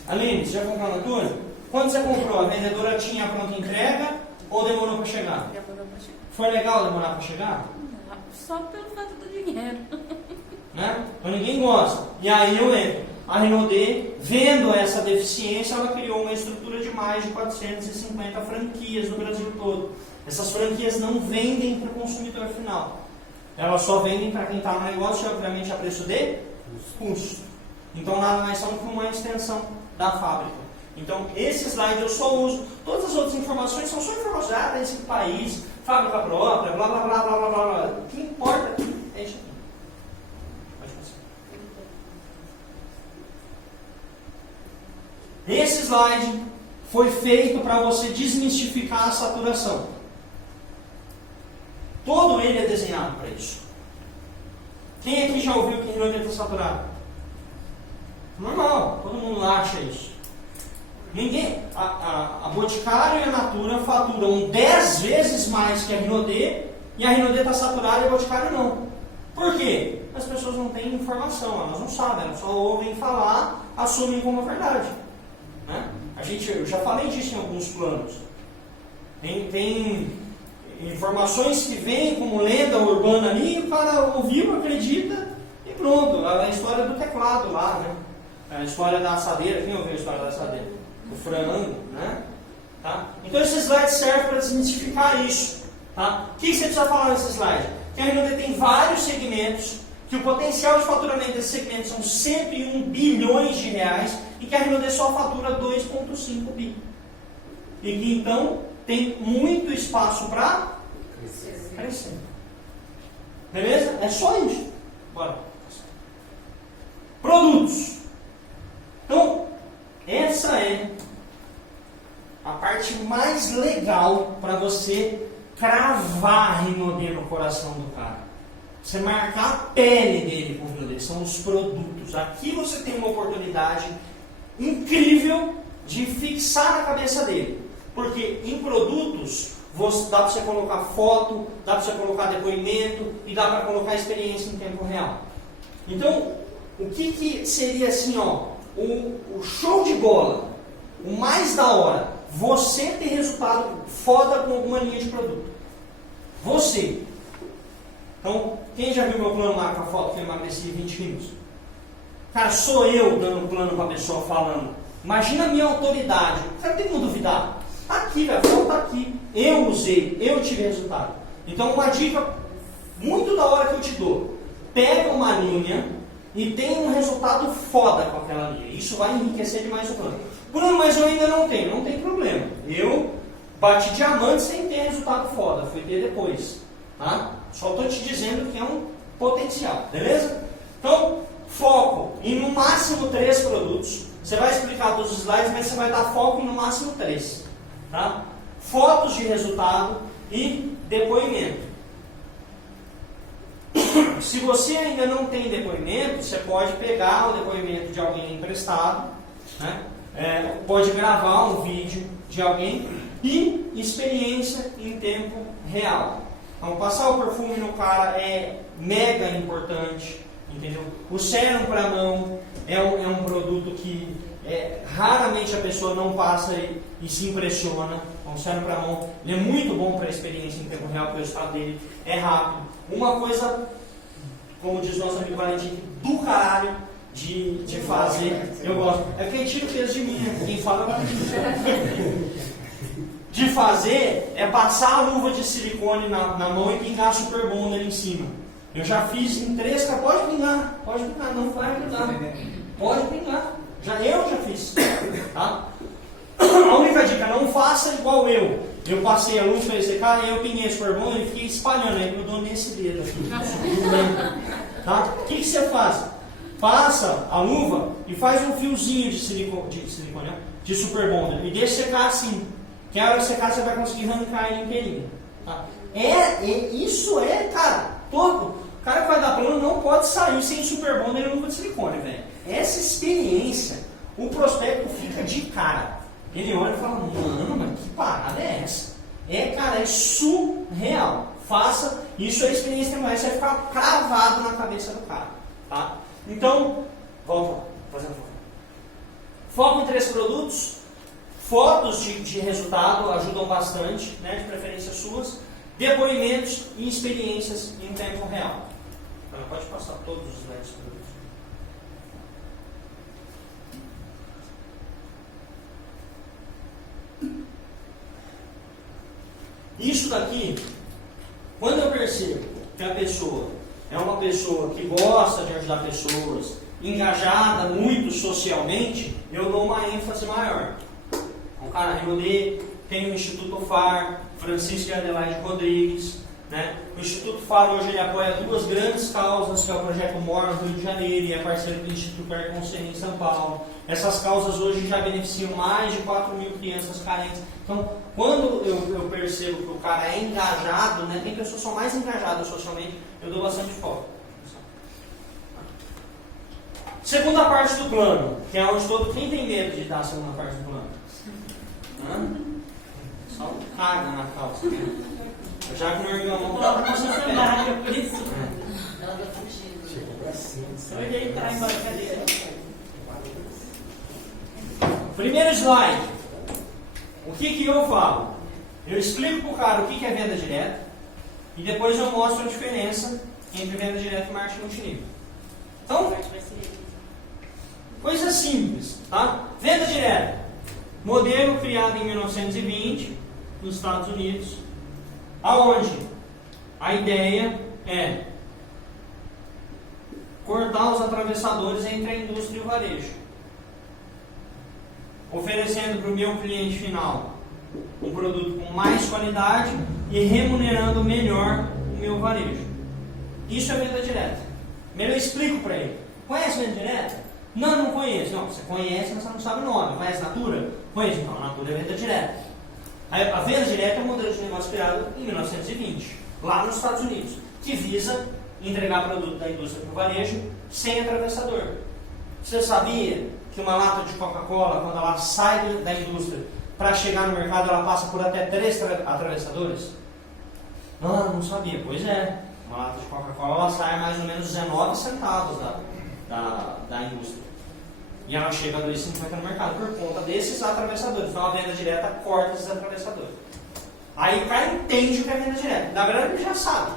Aline, você já comprou a Natura? Quando você comprou, a vendedora tinha a pronta entrega ou demorou para chegar? Demorou para chegar. Foi legal demorar para chegar? Não, só pelo fato do dinheiro. Né? Então ninguém gosta. E aí eu entro. A Renaudet, vendo essa deficiência, ela criou uma estrutura de mais de 450 franquias no Brasil todo. Essas franquias não vendem para o consumidor final. Elas só vendem para quem está no negócio, obviamente a preço de custo. Então nada mais são que uma extensão da fábrica. Então esse slide eu só uso. Todas as outras informações são só informações desse país, fábrica própria, blá blá blá blá blá blá. O que importa aqui é isso aqui. Pode passar. Esse slide foi feito para você desmistificar a saturação. Todo ele é desenhado para isso. Quem aqui já ouviu que Renaudet está saturado? Normal, todo mundo acha isso. Ninguém, a Boticário e a Natura faturam 10 vezes mais que a Renaudet, e a Renaudet está saturada e a Boticário não. Por quê? As pessoas não têm informação, elas não sabem, elas só ouvem falar, assumem como verdade. Né? Eu já falei disso em alguns planos. Tem informações que vêm como lenda urbana ali, o cara ouviu, acredita e pronto. A história do teclado lá, né? A história da assadeira, quem ouviu a história da assadeira? O frango, né? Tá? Então esse slide serve para desmistificar isso. Tá? O que você precisa falar nesse slide? Que a Renaudet tem vários segmentos, que o potencial de faturamento desses segmentos são 101 bilhões de reais e que a Renaudet só fatura 2,5 bi. E que então tem muito espaço para crescer. Beleza? É só isso. Bora. Produtos. Então, essa é a parte mais legal para você cravar a Renaudet no coração do cara. Você marcar a pele dele com o Renaudet. São os produtos. Aqui você tem uma oportunidade incrível de fixar na cabeça dele. Porque em produtos dá para você colocar foto, dá para você colocar depoimento e dá para colocar experiência em tempo real. Então, o que seria assim, ó, o show de bola, o mais da hora, você ter resultado foda com alguma linha de produto. Você. Então, quem já viu meu plano lá com a foto que eu emagreci 20 quilos? Cara, sou eu dando plano para a pessoa falando. Imagina a minha autoridade. O cara tem como duvidar? Aqui, velho, a foto tá aqui. Eu usei, eu tive resultado. Então, uma dica muito da hora que eu te dou. Pega uma linha e tem um resultado foda com aquela linha. Isso vai enriquecer demais o plano. Bruno, mas eu ainda não tenho. Não tem problema. Eu bati diamante sem ter resultado foda. Fui ter depois. Tá? Só estou te dizendo que é um potencial. Beleza? Então, foco em no máximo 3 produtos. Você vai explicar todos os slides, mas você vai dar foco em no máximo 3. Tá? Fotos de resultado e depoimento. Se você ainda não tem depoimento, você pode pegar o depoimento de alguém emprestado, né? Pode gravar um vídeo de alguém e experiência em tempo real. Então, passar o perfume no cara é mega importante, entendeu? O sérum para mão é um produto que raramente a pessoa não passa e se impressiona. Então, o sérum para mão ele é muito bom para a experiência em tempo real, porque o resultado dele é rápido. Uma coisa, como diz o nosso amigo Valentim, do caralho de fazer, eu gosto. É porque tira o peso de mim, né? Quem fala é Valentim. De fazer é passar a luva de silicone na mão e pingar Super Bond ali em cima. Eu já fiz em 3, pode pingar, não vai pingar. Pode pingar. Eu já fiz. Tá? A única dica, não faça igual eu. Eu passei a luz para esse cara e eu pinguei Super Bond e fiquei espalhando, aí grudou nesse dedo aqui. Tá? O que você faz? Passa a luva e faz um fiozinho de silicone, de Super Bond e deixa secar assim. Que a hora que secar você vai conseguir arrancar ele inteirinho. Tá? Isso é, cara, todo. cara que vai dar plano não pode sair sem super bom dele no de silicone, velho. Essa experiência, o prospecto fica de cara. Ele olha e fala, mano, mas que parada é essa? Cara, é surreal. Faça, isso é experiência demais, vai ficar cravado na cabeça do cara. Tá? Então, volta lá, fazendo foco. Foco em 3 produtos. Fotos de resultado ajudam bastante, né, de preferência suas. Depoimentos e experiências em tempo real. Então, pode passar todos os slides produtos. Isso daqui, quando eu percebo que a pessoa é uma pessoa que gosta de ajudar pessoas, engajada muito socialmente, eu dou uma ênfase maior. O cara Rinodê, tem o Instituto FAR, Francisco e Adelaide Rodrigues, né? O Instituto FAR hoje ele apoia 2 grandes causas, que é o Projeto MOR no Rio de Janeiro e é parceiro do Instituto Arconsciência em São Paulo. Essas causas hoje já beneficiam mais de 4.000 crianças carentes. Então, quando eu percebo que o cara é engajado, né, tem pessoas que são mais engajadas socialmente, eu dou bastante foco. Segunda parte do plano, que é onde todo quem tem medo de dar a segunda parte do plano? Só um caga na calça. Né? Já que o meu irmão não estava funcionando. Por isso. Ela vai fugir. Chegou pra cima. Eu ia entrar embora, cadê? Primeiro slide. O que eu falo? Eu explico para o cara o que é venda direta e depois eu mostro a diferença entre venda direta e marketing multinível. Então, coisa simples, tá? Venda direta. Modelo criado em 1920 nos Estados Unidos, aonde a ideia é cortar os atravessadores entre a indústria e o varejo, oferecendo para o meu cliente final um produto com mais qualidade e remunerando melhor o meu varejo. Isso é venda direta. Primeiro eu explico para ele. Conhece venda direta? Não conheço. Não, você conhece, mas você não sabe o nome. Conhece Natura? Conheço. Então, a Natura é venda direta. A venda direta é um modelo de negócio criado em 1920, lá nos Estados Unidos, que visa entregar produto da indústria para o varejo sem atravessador. Você sabia que uma lata de Coca-Cola, quando ela sai da indústria para chegar no mercado, ela passa por até 3 atravessadores? Não sabia. Pois é. Uma lata de Coca-Cola ela sai mais ou menos 19 centavos da indústria. E ela chega a 2,50 no mercado por conta desses atravessadores. Então a venda direta corta esses atravessadores. Aí o cara entende o que é venda direta. Na verdade ele já sabe,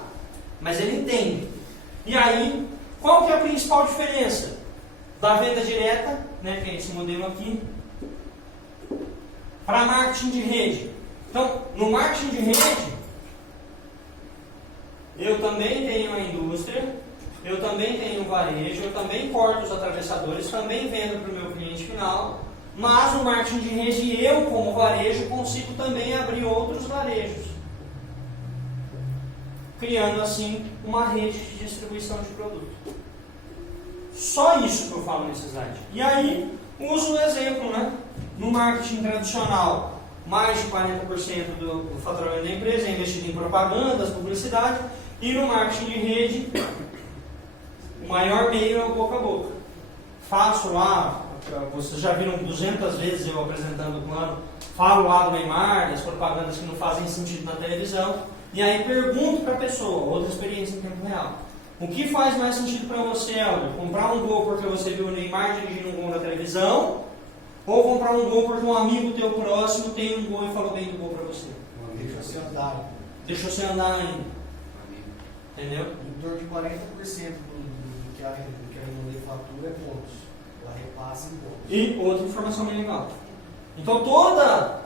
mas ele entende. E aí, qual que é a principal diferença da venda direta, né, que é esse modelo aqui, para marketing de rede? Então, no marketing de rede, eu também tenho a indústria, eu também tenho o varejo, eu também corto os atravessadores, também vendo para o meu cliente final, mas no marketing de rede, eu como varejo, consigo também abrir outros varejos, criando assim uma rede de distribuição de produto. Só isso que eu falo nesse slide. E aí, uso o exemplo, né? No marketing tradicional, mais de 40% do faturamento da empresa é investido em propagandas, publicidade, e no marketing de rede, o maior meio é o boca a boca. Faço lá, vocês já viram 200 vezes eu apresentando o plano, falo lá do Neymar, das propagandas que não fazem sentido na televisão, e aí pergunto para a pessoa, outra experiência em tempo real. O que faz mais sentido para você, Helder? Comprar um gol porque você viu o Neymar dirigindo um gol na televisão, ou comprar um gol porque um amigo teu próximo tem um gol e falou bem do gol para você? Deixa você andar. Deixou você andar ainda. Entendeu? Em torno de 40% do que a Rinodê fatura é pontos. Ela repassa em pontos. E outra informação bem legal. Então toda...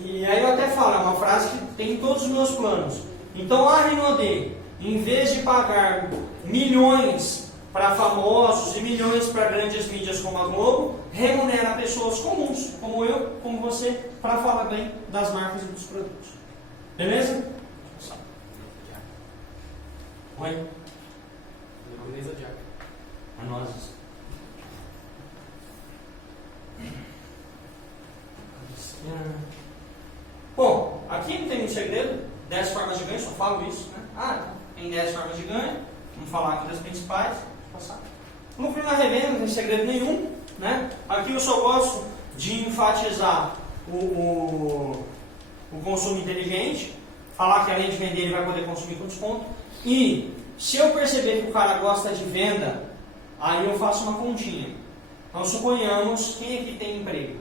e aí eu até falo, é uma frase que tem em todos os meus planos. Então a Rinodê, em vez de pagar milhões para famosos e milhões para grandes mídias como a Globo, remunera pessoas comuns, como eu, como você, para falar bem das marcas e dos produtos. Beleza? Oi? Beleza, Diaco. A nós. Bom, aqui não tem muito segredo. 10 formas de ganho, só falo isso, né? Tem 10 formas de ganho. Não falo principais. Lucro na revenda, não tem segredo nenhum. Né? Aqui eu só gosto de enfatizar o consumo inteligente, falar que além de vender ele vai poder consumir com desconto. E se eu perceber que o cara gosta de venda, aí eu faço uma continha. Então suponhamos, quem aqui tem emprego?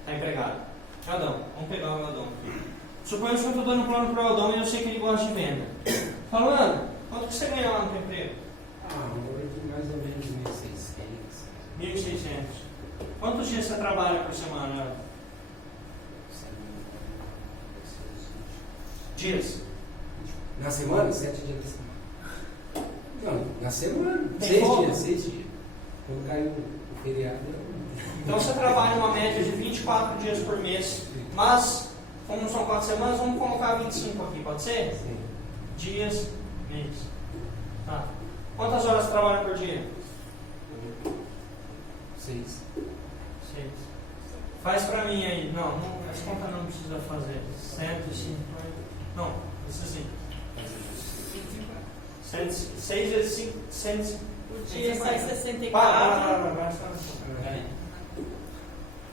Está empregado? Adão, vamos pegar o Adão aqui. Suponhamos que eu estou dando plano para o Adão e eu sei que ele gosta de venda. Falando, quanto que você ganha lá no teu emprego? Mais ou menos 1.600. 1.600. Quantos dias você trabalha por semana? Dias? Na semana? 7 dias da semana. Não, na semana. Tem 6 folga? dias, 6 dias. Quando caiu o feriado, Então você trabalha uma média de 24 dias por mês. Mas, como são 4 semanas, vamos colocar 25 aqui, pode ser? Sim. Dias, mês. Tá. Quantas horas você trabalha por dia? 6. 6. Faz pra mim aí. Não, essa conta não precisa fazer. 150. Não, isso sim. 6 vezes 5, 150. O dia sai 64. Para.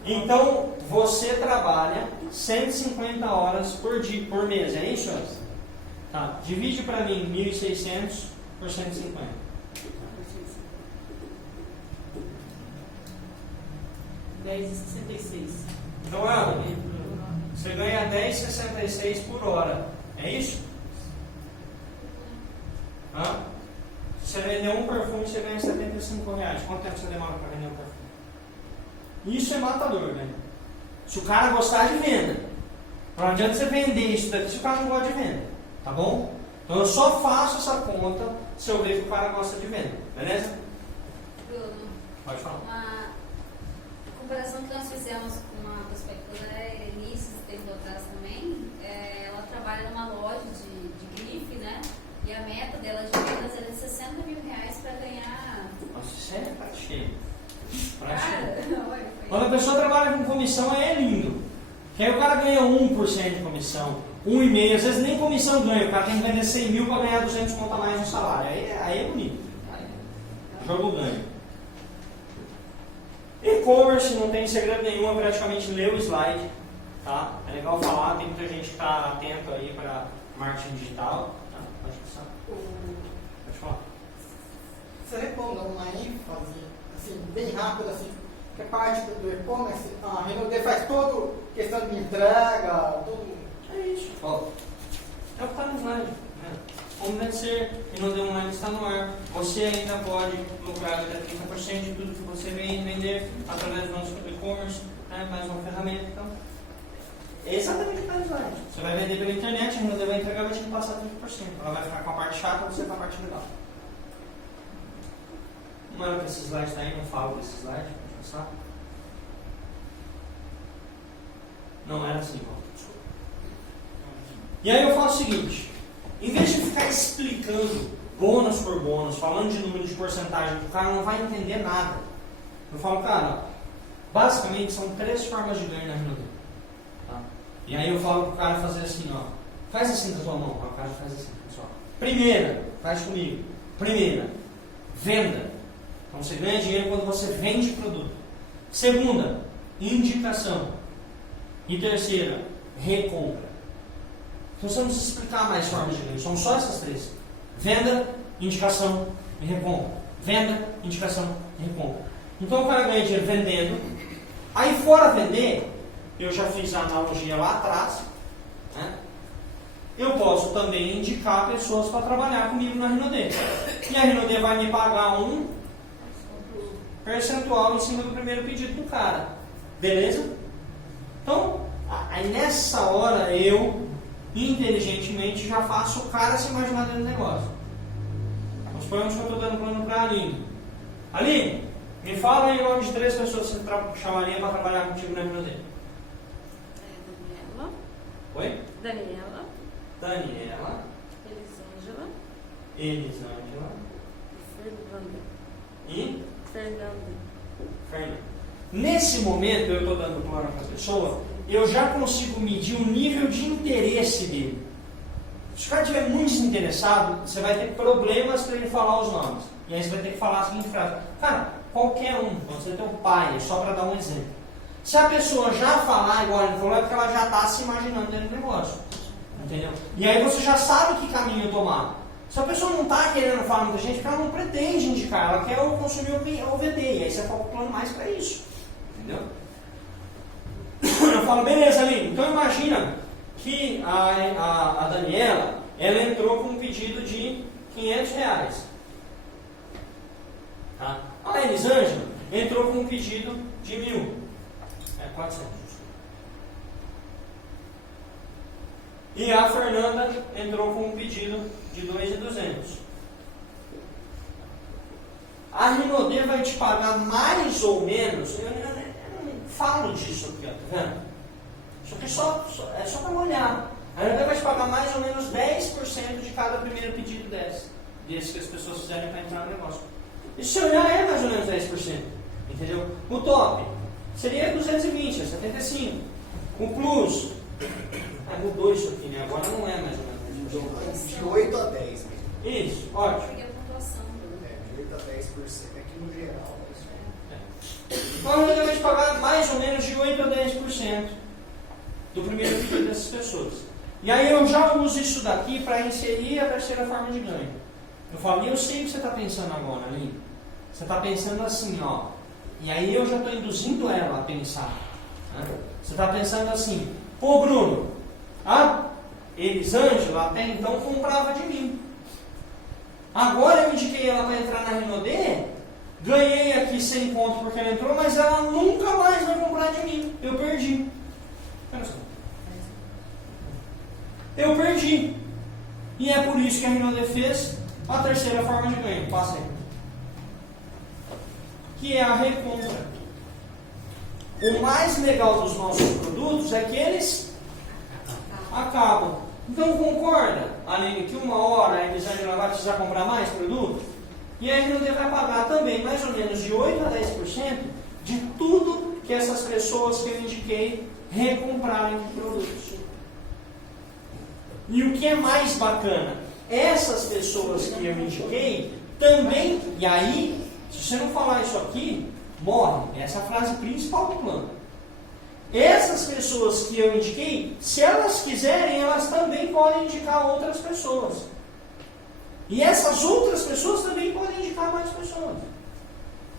Então, você trabalha 150 horas por dia, por mês, é isso? Tá. Divide para mim 1.600 por 150. 10,66. Então, você ganha 10,66 por hora. É isso? Hã? Se você vender um perfume, você ganha R$75. Quanto tempo você demora para vender um perfume? Isso é matador, né? Se o cara gostar de venda. Não adianta você vender isso daqui se o cara não gosta de venda. Tá bom? Então eu só faço essa conta se eu ver que o cara gosta de venda. Beleza? Bruno, Pode falar. uma comparação que nós fizemos com uma prospectora, Elise, tempo atrás também, ela trabalha numa loja de grife, né? E a meta dela de vendas era de R$60 mil para ganhar. Nossa, isso é pratinho. Cara, Quando a pessoa trabalha com comissão, aí é lindo. Que aí o cara ganha 1% de comissão, 1,5%, às vezes nem comissão ganha, o cara tem que vender 100 mil para ganhar 200 conto a mais no salário. Aí é bonito. O jogo ganha. E-commerce não tem segredo nenhum, é praticamente ler o slide. Tá? É legal falar, tem muita gente que está atento aí para marketing digital. Tá? Pode passar. Pode falar. Você responde uma ênfase, assim, bem rápido, assim, que a parte do e-commerce, a Renaudet faz todo questão de entrega, tudo. É isso. Ó, é o que está no slide. Né? Como deve ser, Renaudet Online está no ar. Você ainda pode lucrar até 30% de tudo que você vender através do nosso e-commerce, né? Mais uma ferramenta. Então, é exatamente o que está no slide. Você vai vender pela internet, a Renaudet vai entregar e vai te passar 30%. Ela vai ficar com a parte chata e você com a parte legal. Não era que esse slide está aí, não falo desse slide, pode passar. Não era assim, ó. E aí eu faço o seguinte, em vez de ficar explicando bônus por bônus, falando de número de porcentagem, o cara não vai entender nada. Eu falo, cara, basicamente são 3 formas de ganho na Renaudet. Tá? E aí eu falo pro cara fazer assim, ó. Faz assim com a sua mão, ó. O cara faz assim, pessoal. Primeira, faz comigo. Primeira, venda. Então você ganha dinheiro quando você vende produto. Segunda, indicação. E terceira, recompra. Então você não precisa explicar mais formas de ganho, são só essas 3. Venda, indicação e recompra. Venda, indicação e recompra. Então o cara ganha dinheiro vendendo. Aí fora vender, eu já fiz a analogia lá atrás, né? Eu posso também indicar pessoas para trabalhar comigo na Renaudet. E a Renaudet vai me pagar um percentual em cima do primeiro pedido do cara. Beleza? Então, aí nessa hora eu, inteligentemente, já faço o cara se imaginar dentro do negócio. Nós suponhamos que eu estou dando plano para a Aline. Aline, me fala aí o nome de 3 pessoas que você chamaria para trabalhar contigo na Renaudet. Daniela. Oi? Daniela. Daniela. Elisângela. E Fernanda. Nesse momento, eu estou dando plano para a pessoa, eu já consigo medir o nível de interesse dele. Se o cara estiver muito desinteressado, você vai ter problemas para ele falar os nomes. E aí você vai ter que falar a seguinte frase. Cara, qualquer um, pode ser teu pai, só para dar um exemplo. Se a pessoa já falar igual ele falou, é porque ela já está se imaginando dentro do negócio. Entendeu? E aí você já sabe que caminho tomar. Se a pessoa não está querendo falar muita gente, porque ela não pretende indicar, ela quer consumir ou vender. E aí você coloca o plano mais para isso. Entendeu? Eu falo, beleza, Aline, então imagina que a Daniela, ela entrou com um pedido de R$500. Tá? A Elisângela entrou com um pedido de 1.000. 400. E a Fernanda entrou com um pedido de 2.200. A Rinodê vai te pagar mais ou menos, eu não falo disso aqui, ó, tá vendo? Isso aqui é só para olhar. A Rinodê vai te pagar mais ou menos 10% de cada primeiro pedido desse que as pessoas fizerem para entrar no negócio. E se olhar é mais ou menos 10%. Entendeu? O top seria 220, é 75. O plus, mudou isso aqui, né? Agora não é mais ou menos. De 8 a 10 mesmo. Isso, ótimo. Porque a pontuação. De 8 a 10% aqui no geral. Então a gente vai te pagar mais ou menos de 8 a 10% do primeiro pedido dessas pessoas. E aí eu já uso isso daqui para inserir a terceira forma de ganho. Eu falo, eu sei o que você está pensando agora, Aline. Você está pensando assim, ó. E aí eu já estou induzindo ela a pensar. Né? Você está pensando assim, pô Bruno, a Elisângela até então comprava de mim. Agora eu indiquei ela para entrar na Rinodê, ganhei aqui 100 conto porque ela entrou, mas ela nunca mais vai comprar de mim. Eu perdi. Eu perdi. E é por isso que a Rinodê fez a terceira forma de ganho. Passa aí. Que é a recompra. O mais legal dos nossos produtos é que eles acabam. Então concorda, Aline, que uma hora a Elisângela vai precisar comprar mais produto? E a Rinodê vai pagar também mais ou menos de 8 a 10% de tudo que essas pessoas que eu indiquei recomprarem de produtos. E o que é mais bacana, essas pessoas que eu indiquei também, e aí, se você não falar isso aqui, morre. Essa é a frase principal do plano. Essas pessoas que eu indiquei, se elas quiserem, elas também podem indicar outras pessoas. E essas outras pessoas também podem indicar mais pessoas.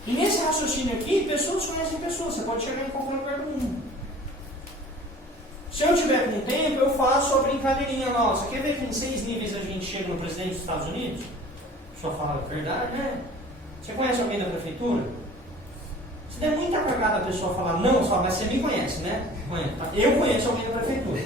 E nesse raciocínio aqui, pessoas conhecem pessoas. Você pode chegar em qualquer lugar do mundo. Se eu tiver com tempo, eu faço a brincadeirinha nossa. Quer ver que em 6 níveis a gente chega no presidente dos Estados Unidos? Só fala a verdade, né? Você conhece alguém da prefeitura? Se der muita cagada a pessoa falar não, você fala, mas você me conhece, né? Eu conheço alguém da prefeitura.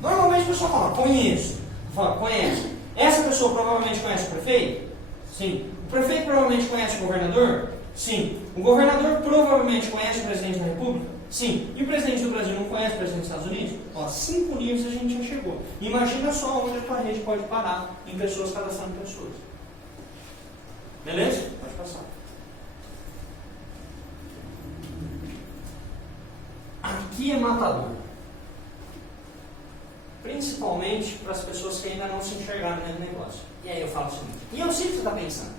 Normalmente a pessoa fala, conheço. Fala, conhece. Essa pessoa provavelmente conhece o prefeito? Sim. O prefeito provavelmente conhece o governador? Sim. O governador provavelmente conhece o presidente da república? Sim. E o presidente do Brasil não conhece o presidente dos Estados Unidos? Ó, 5 níveis a gente já chegou. Imagina só onde a tua rede pode parar em pessoas cadastrando pessoas. Beleza? Pode passar. Aqui é matador. Principalmente para as pessoas que ainda não se enxergaram dentro do negócio. E aí eu falo o seguinte, e eu sei o que você está pensando.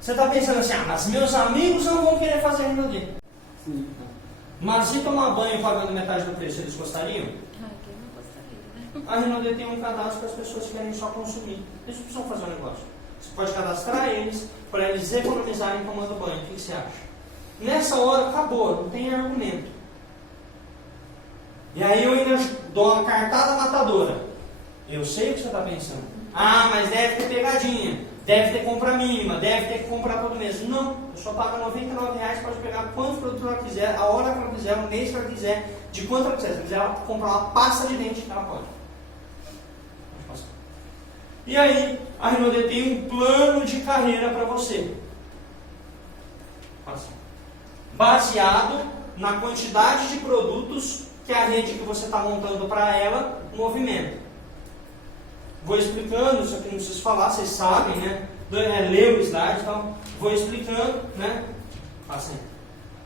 Você está pensando assim, mas meus amigos não vão querer fazer Rinodê. Mas e tomar banho pagando metade do preço, eles gostariam? Quem não gostaria, né? A Rinodê tem um cadastro para as pessoas que querem só consumir. Eles precisam fazer um negócio. Você pode cadastrar eles para eles economizarem tomando banho. O que você acha? Nessa hora acabou, não tem argumento. E aí eu ainda dou uma cartada matadora. Eu sei o que você está pensando. Ah, mas deve ter pegadinha, deve ter compra mínima, deve ter que comprar todo mês. Não, eu só pago R$99, pode pegar quantos produtos ela quiser, a hora que ela quiser, o mês que ela quiser, de quanto ela quiser. Se quiser ela comprar uma pasta de dente, ela pode. Pode passar. E aí, a Rinodê tem um plano de carreira para você. Passa. Baseado na quantidade de produtos que a rede que você está montando para ela movimenta. Vou explicando, isso aqui não preciso falar, vocês sabem, né? Lê o slide, então vou explicando, né? Assim.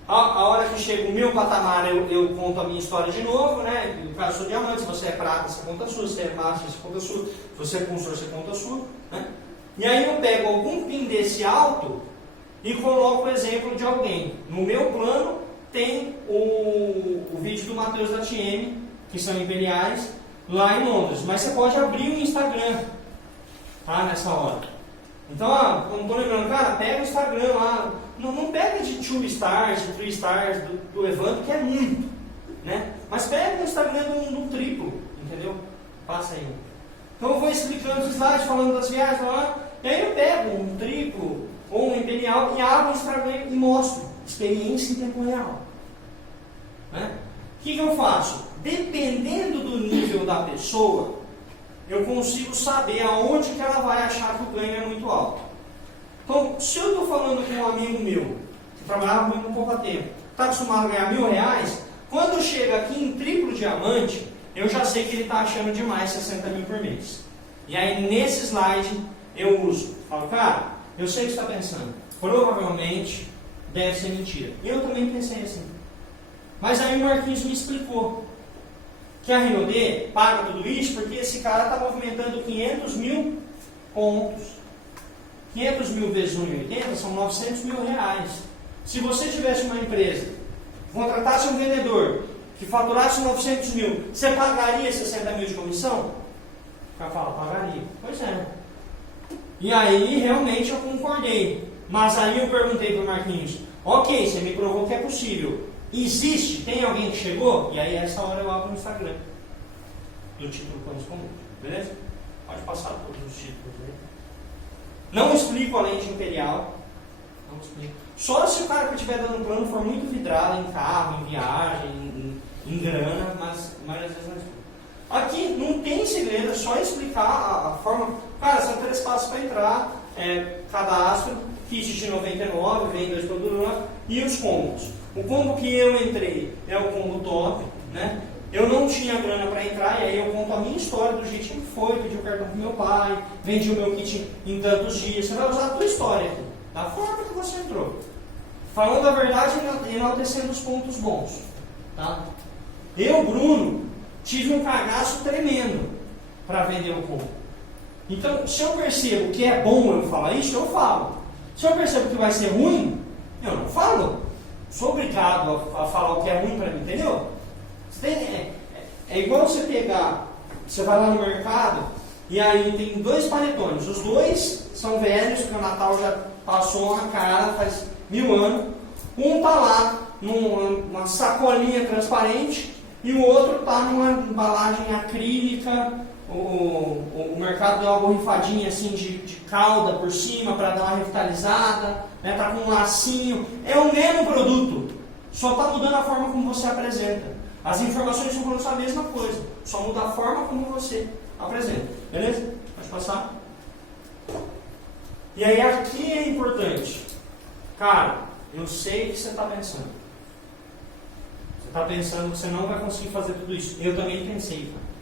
A hora que chega o meu patamar, eu conto a minha história de novo, né? No caso, eu sou diamante, se você é prata, você conta a sua, se você é master, você conta a sua, se você é consultor, você conta a sua, né? E aí eu pego algum PIN desse alto e coloco o exemplo de alguém. No meu plano tem o vídeo do Matheus da TM, que são imperiais, lá em Londres. Mas você pode abrir o Instagram, tá? Nessa hora. Então, como estou lembrando, cara, pega o Instagram lá. Não pega de 2 stars, de 3 stars do Evandro, que é muito, né? Mas pega o Instagram do triplo, entendeu? Passa aí. Então eu vou explicando os slides, falando das viagens lá. E aí eu pego um triplo ou um imperial e abro o Instagram e mostro. Experiência em tempo real. Né? O que eu faço? Dependendo do nível da pessoa, eu consigo saber aonde que ela vai achar que o ganho é muito alto. Então, se eu estou falando com um amigo meu, que trabalhava comigo um pouco tempo, está acostumado a ganhar R$1.000, quando chega aqui em triplo diamante, eu já sei que ele está achando demais 60 mil por mês. E aí, nesse slide, eu uso. Falo, cara, eu sei o que você está pensando. Provavelmente deve ser mentira. Eu também pensei assim. Mas aí o Marquinhos me explicou que a Rinode paga tudo isso porque esse cara está movimentando 500 mil pontos. 500 mil vezes 1,80 são 900 mil reais. Se você tivesse uma empresa, contratasse um vendedor que faturasse 900 mil, você pagaria 60 mil de comissão? O cara fala, pagaria. Pois é. E aí realmente eu concordei. Mas aí eu perguntei para o Marquinhos, ok, você me provou que é possível. Existe? Tem alguém que chegou? E aí essa hora eu abro no Instagram do título Planos Comuns. Beleza? Pode passar todos os títulos aí. Não explico a lente imperial. Não explico. Só se o cara que estiver dando plano for muito vidrado em carro, em viagem, em grana, mas às vezes não explico. Aqui não tem segredo, é só explicar a forma. Cara, são 3 passos para entrar. Cadastro, kit de 99, vem 2 produtos e os combos. O combo que eu entrei é o combo top, né? Eu não tinha grana para entrar, e aí eu conto a minha história do jeitinho que foi, pedi o cartão pro meu pai, vendi o meu kit em tantos dias. Você vai usar a tua história aqui, da forma que você entrou. Falando a verdade e enaltecendo os pontos bons. Tá? Eu, Bruno, tive um cagaço tremendo para vender o combo. Então, se eu percebo que é bom eu falar isso, eu falo. Se eu percebo que vai ser ruim, eu não falo. Sou obrigado a falar o que é ruim para mim, entendeu? É igual você pegar, você vai lá no mercado e aí tem 2 panetones. Os 2 são velhos, porque o Natal já passou na cara, faz 1000 anos. Um tá lá numa sacolinha transparente e o outro tá numa embalagem acrílica. O mercado deu uma borrifadinha assim de calda por cima para dar uma revitalizada, né? Tá com um lacinho. É o mesmo produto, só está mudando a forma como você apresenta. As informações são a mesma coisa, só muda a forma como você apresenta. Beleza? Pode passar. E aí aqui é importante. Cara, eu sei o que você está pensando. Você está pensando que você não vai conseguir fazer tudo isso. Eu também pensei, cara.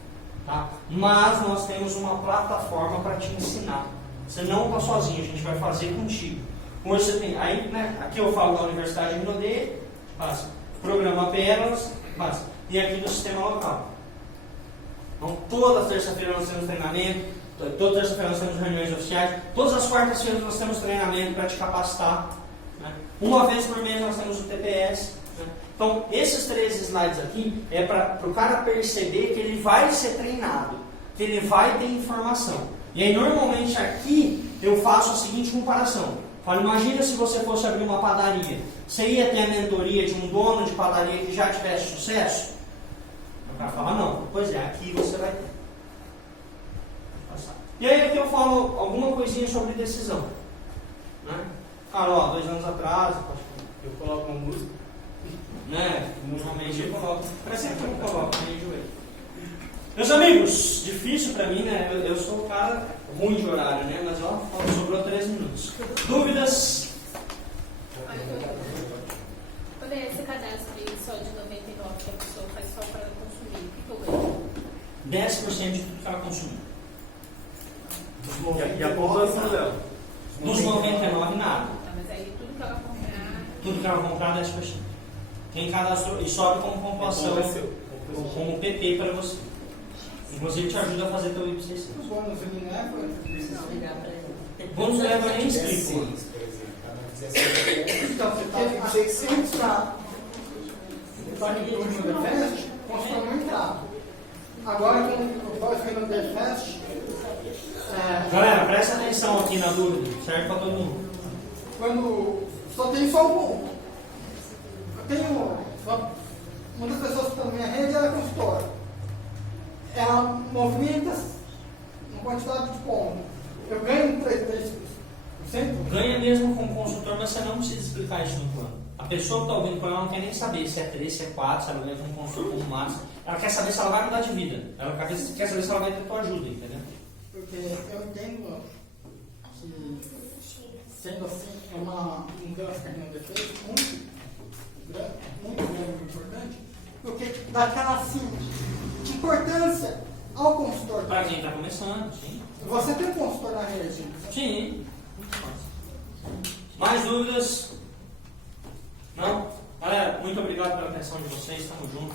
Tá? Mas nós temos uma plataforma para te ensinar. Você não está sozinho, a gente vai fazer contigo. Hoje você tem, aí, né, aqui eu falo da Universidade de Rinode, passa. Programa Pérolas, passa. E aqui do sistema local. Então toda terça-feira nós temos treinamento, toda terça-feira nós temos reuniões oficiais, todas as quartas-feiras nós temos treinamento para te capacitar. Né? Uma vez por mês nós temos o TPS. Né? Então, esses 3 slides aqui é para o cara perceber que ele vai ser treinado, que ele vai ter informação. E aí, normalmente, aqui eu faço a seguinte comparação. Falo, imagina se você fosse abrir uma padaria. Você ia ter a mentoria de um dono de padaria que já tivesse sucesso? O cara fala, não. Pois é, aqui você vai ter. E aí aqui eu falo alguma coisinha sobre decisão. Né? Cara, ó, 2 anos atrás, Eu coloco uma música. né? Normalmente eu coloco. Parece que eu não coloco, nem enjoei. Meus amigos, difícil pra mim, né? Eu sou o cara ruim de horário, né? Mas ó, sobrou 3 minutos. Dúvidas? Quando é esse cadastro aí só de 99 que a pessoa faz só para consumir, o que eu ganho? 10% de tudo que ela consumir. E a pontuação dela? Dos 99, nada. Tá, mas aí tudo que ela comprar. Tudo que ela comprar, 10%. Quem cadastrou, e sobe como pontuação, como PP para você. Inclusive te ajuda a fazer teu IPCC. Os bônus, né? Não, ligar pra ele. Bônus leva nem explico. 16, por exemplo. Cada 17 pontos. Então, você teve a 600 para o Renal Fest, construiu um entrado. Agora, com o pós-Renal Fest, Galera, presta atenção aqui na dúvida, serve para todo mundo. quando só tem só um. Eu tenho. Uma das pessoas que está na minha rede ela é consultora. Ela movimenta uma quantidade de pontos. Eu ganho 3%. Ganha mesmo como consultor, mas você não precisa explicar isso no plano. A pessoa que está ouvindo o plano não quer nem saber se é 3, se é 4, se ela ganha como consultor como máximo. Ela quer saber se ela vai mudar de vida. Ela quer saber se ela vai ter tua ajuda, entendeu? Porque eu entendo que, sendo assim, é uma mudança que não defeito muito grande, muito importante, porque dá aquela assim, de importância ao consultor. Para quem está começando, sim. Você tem um consultor na rede? Sim. Mais dúvidas? Não? Galera, muito obrigado pela atenção de vocês. Tamo junto.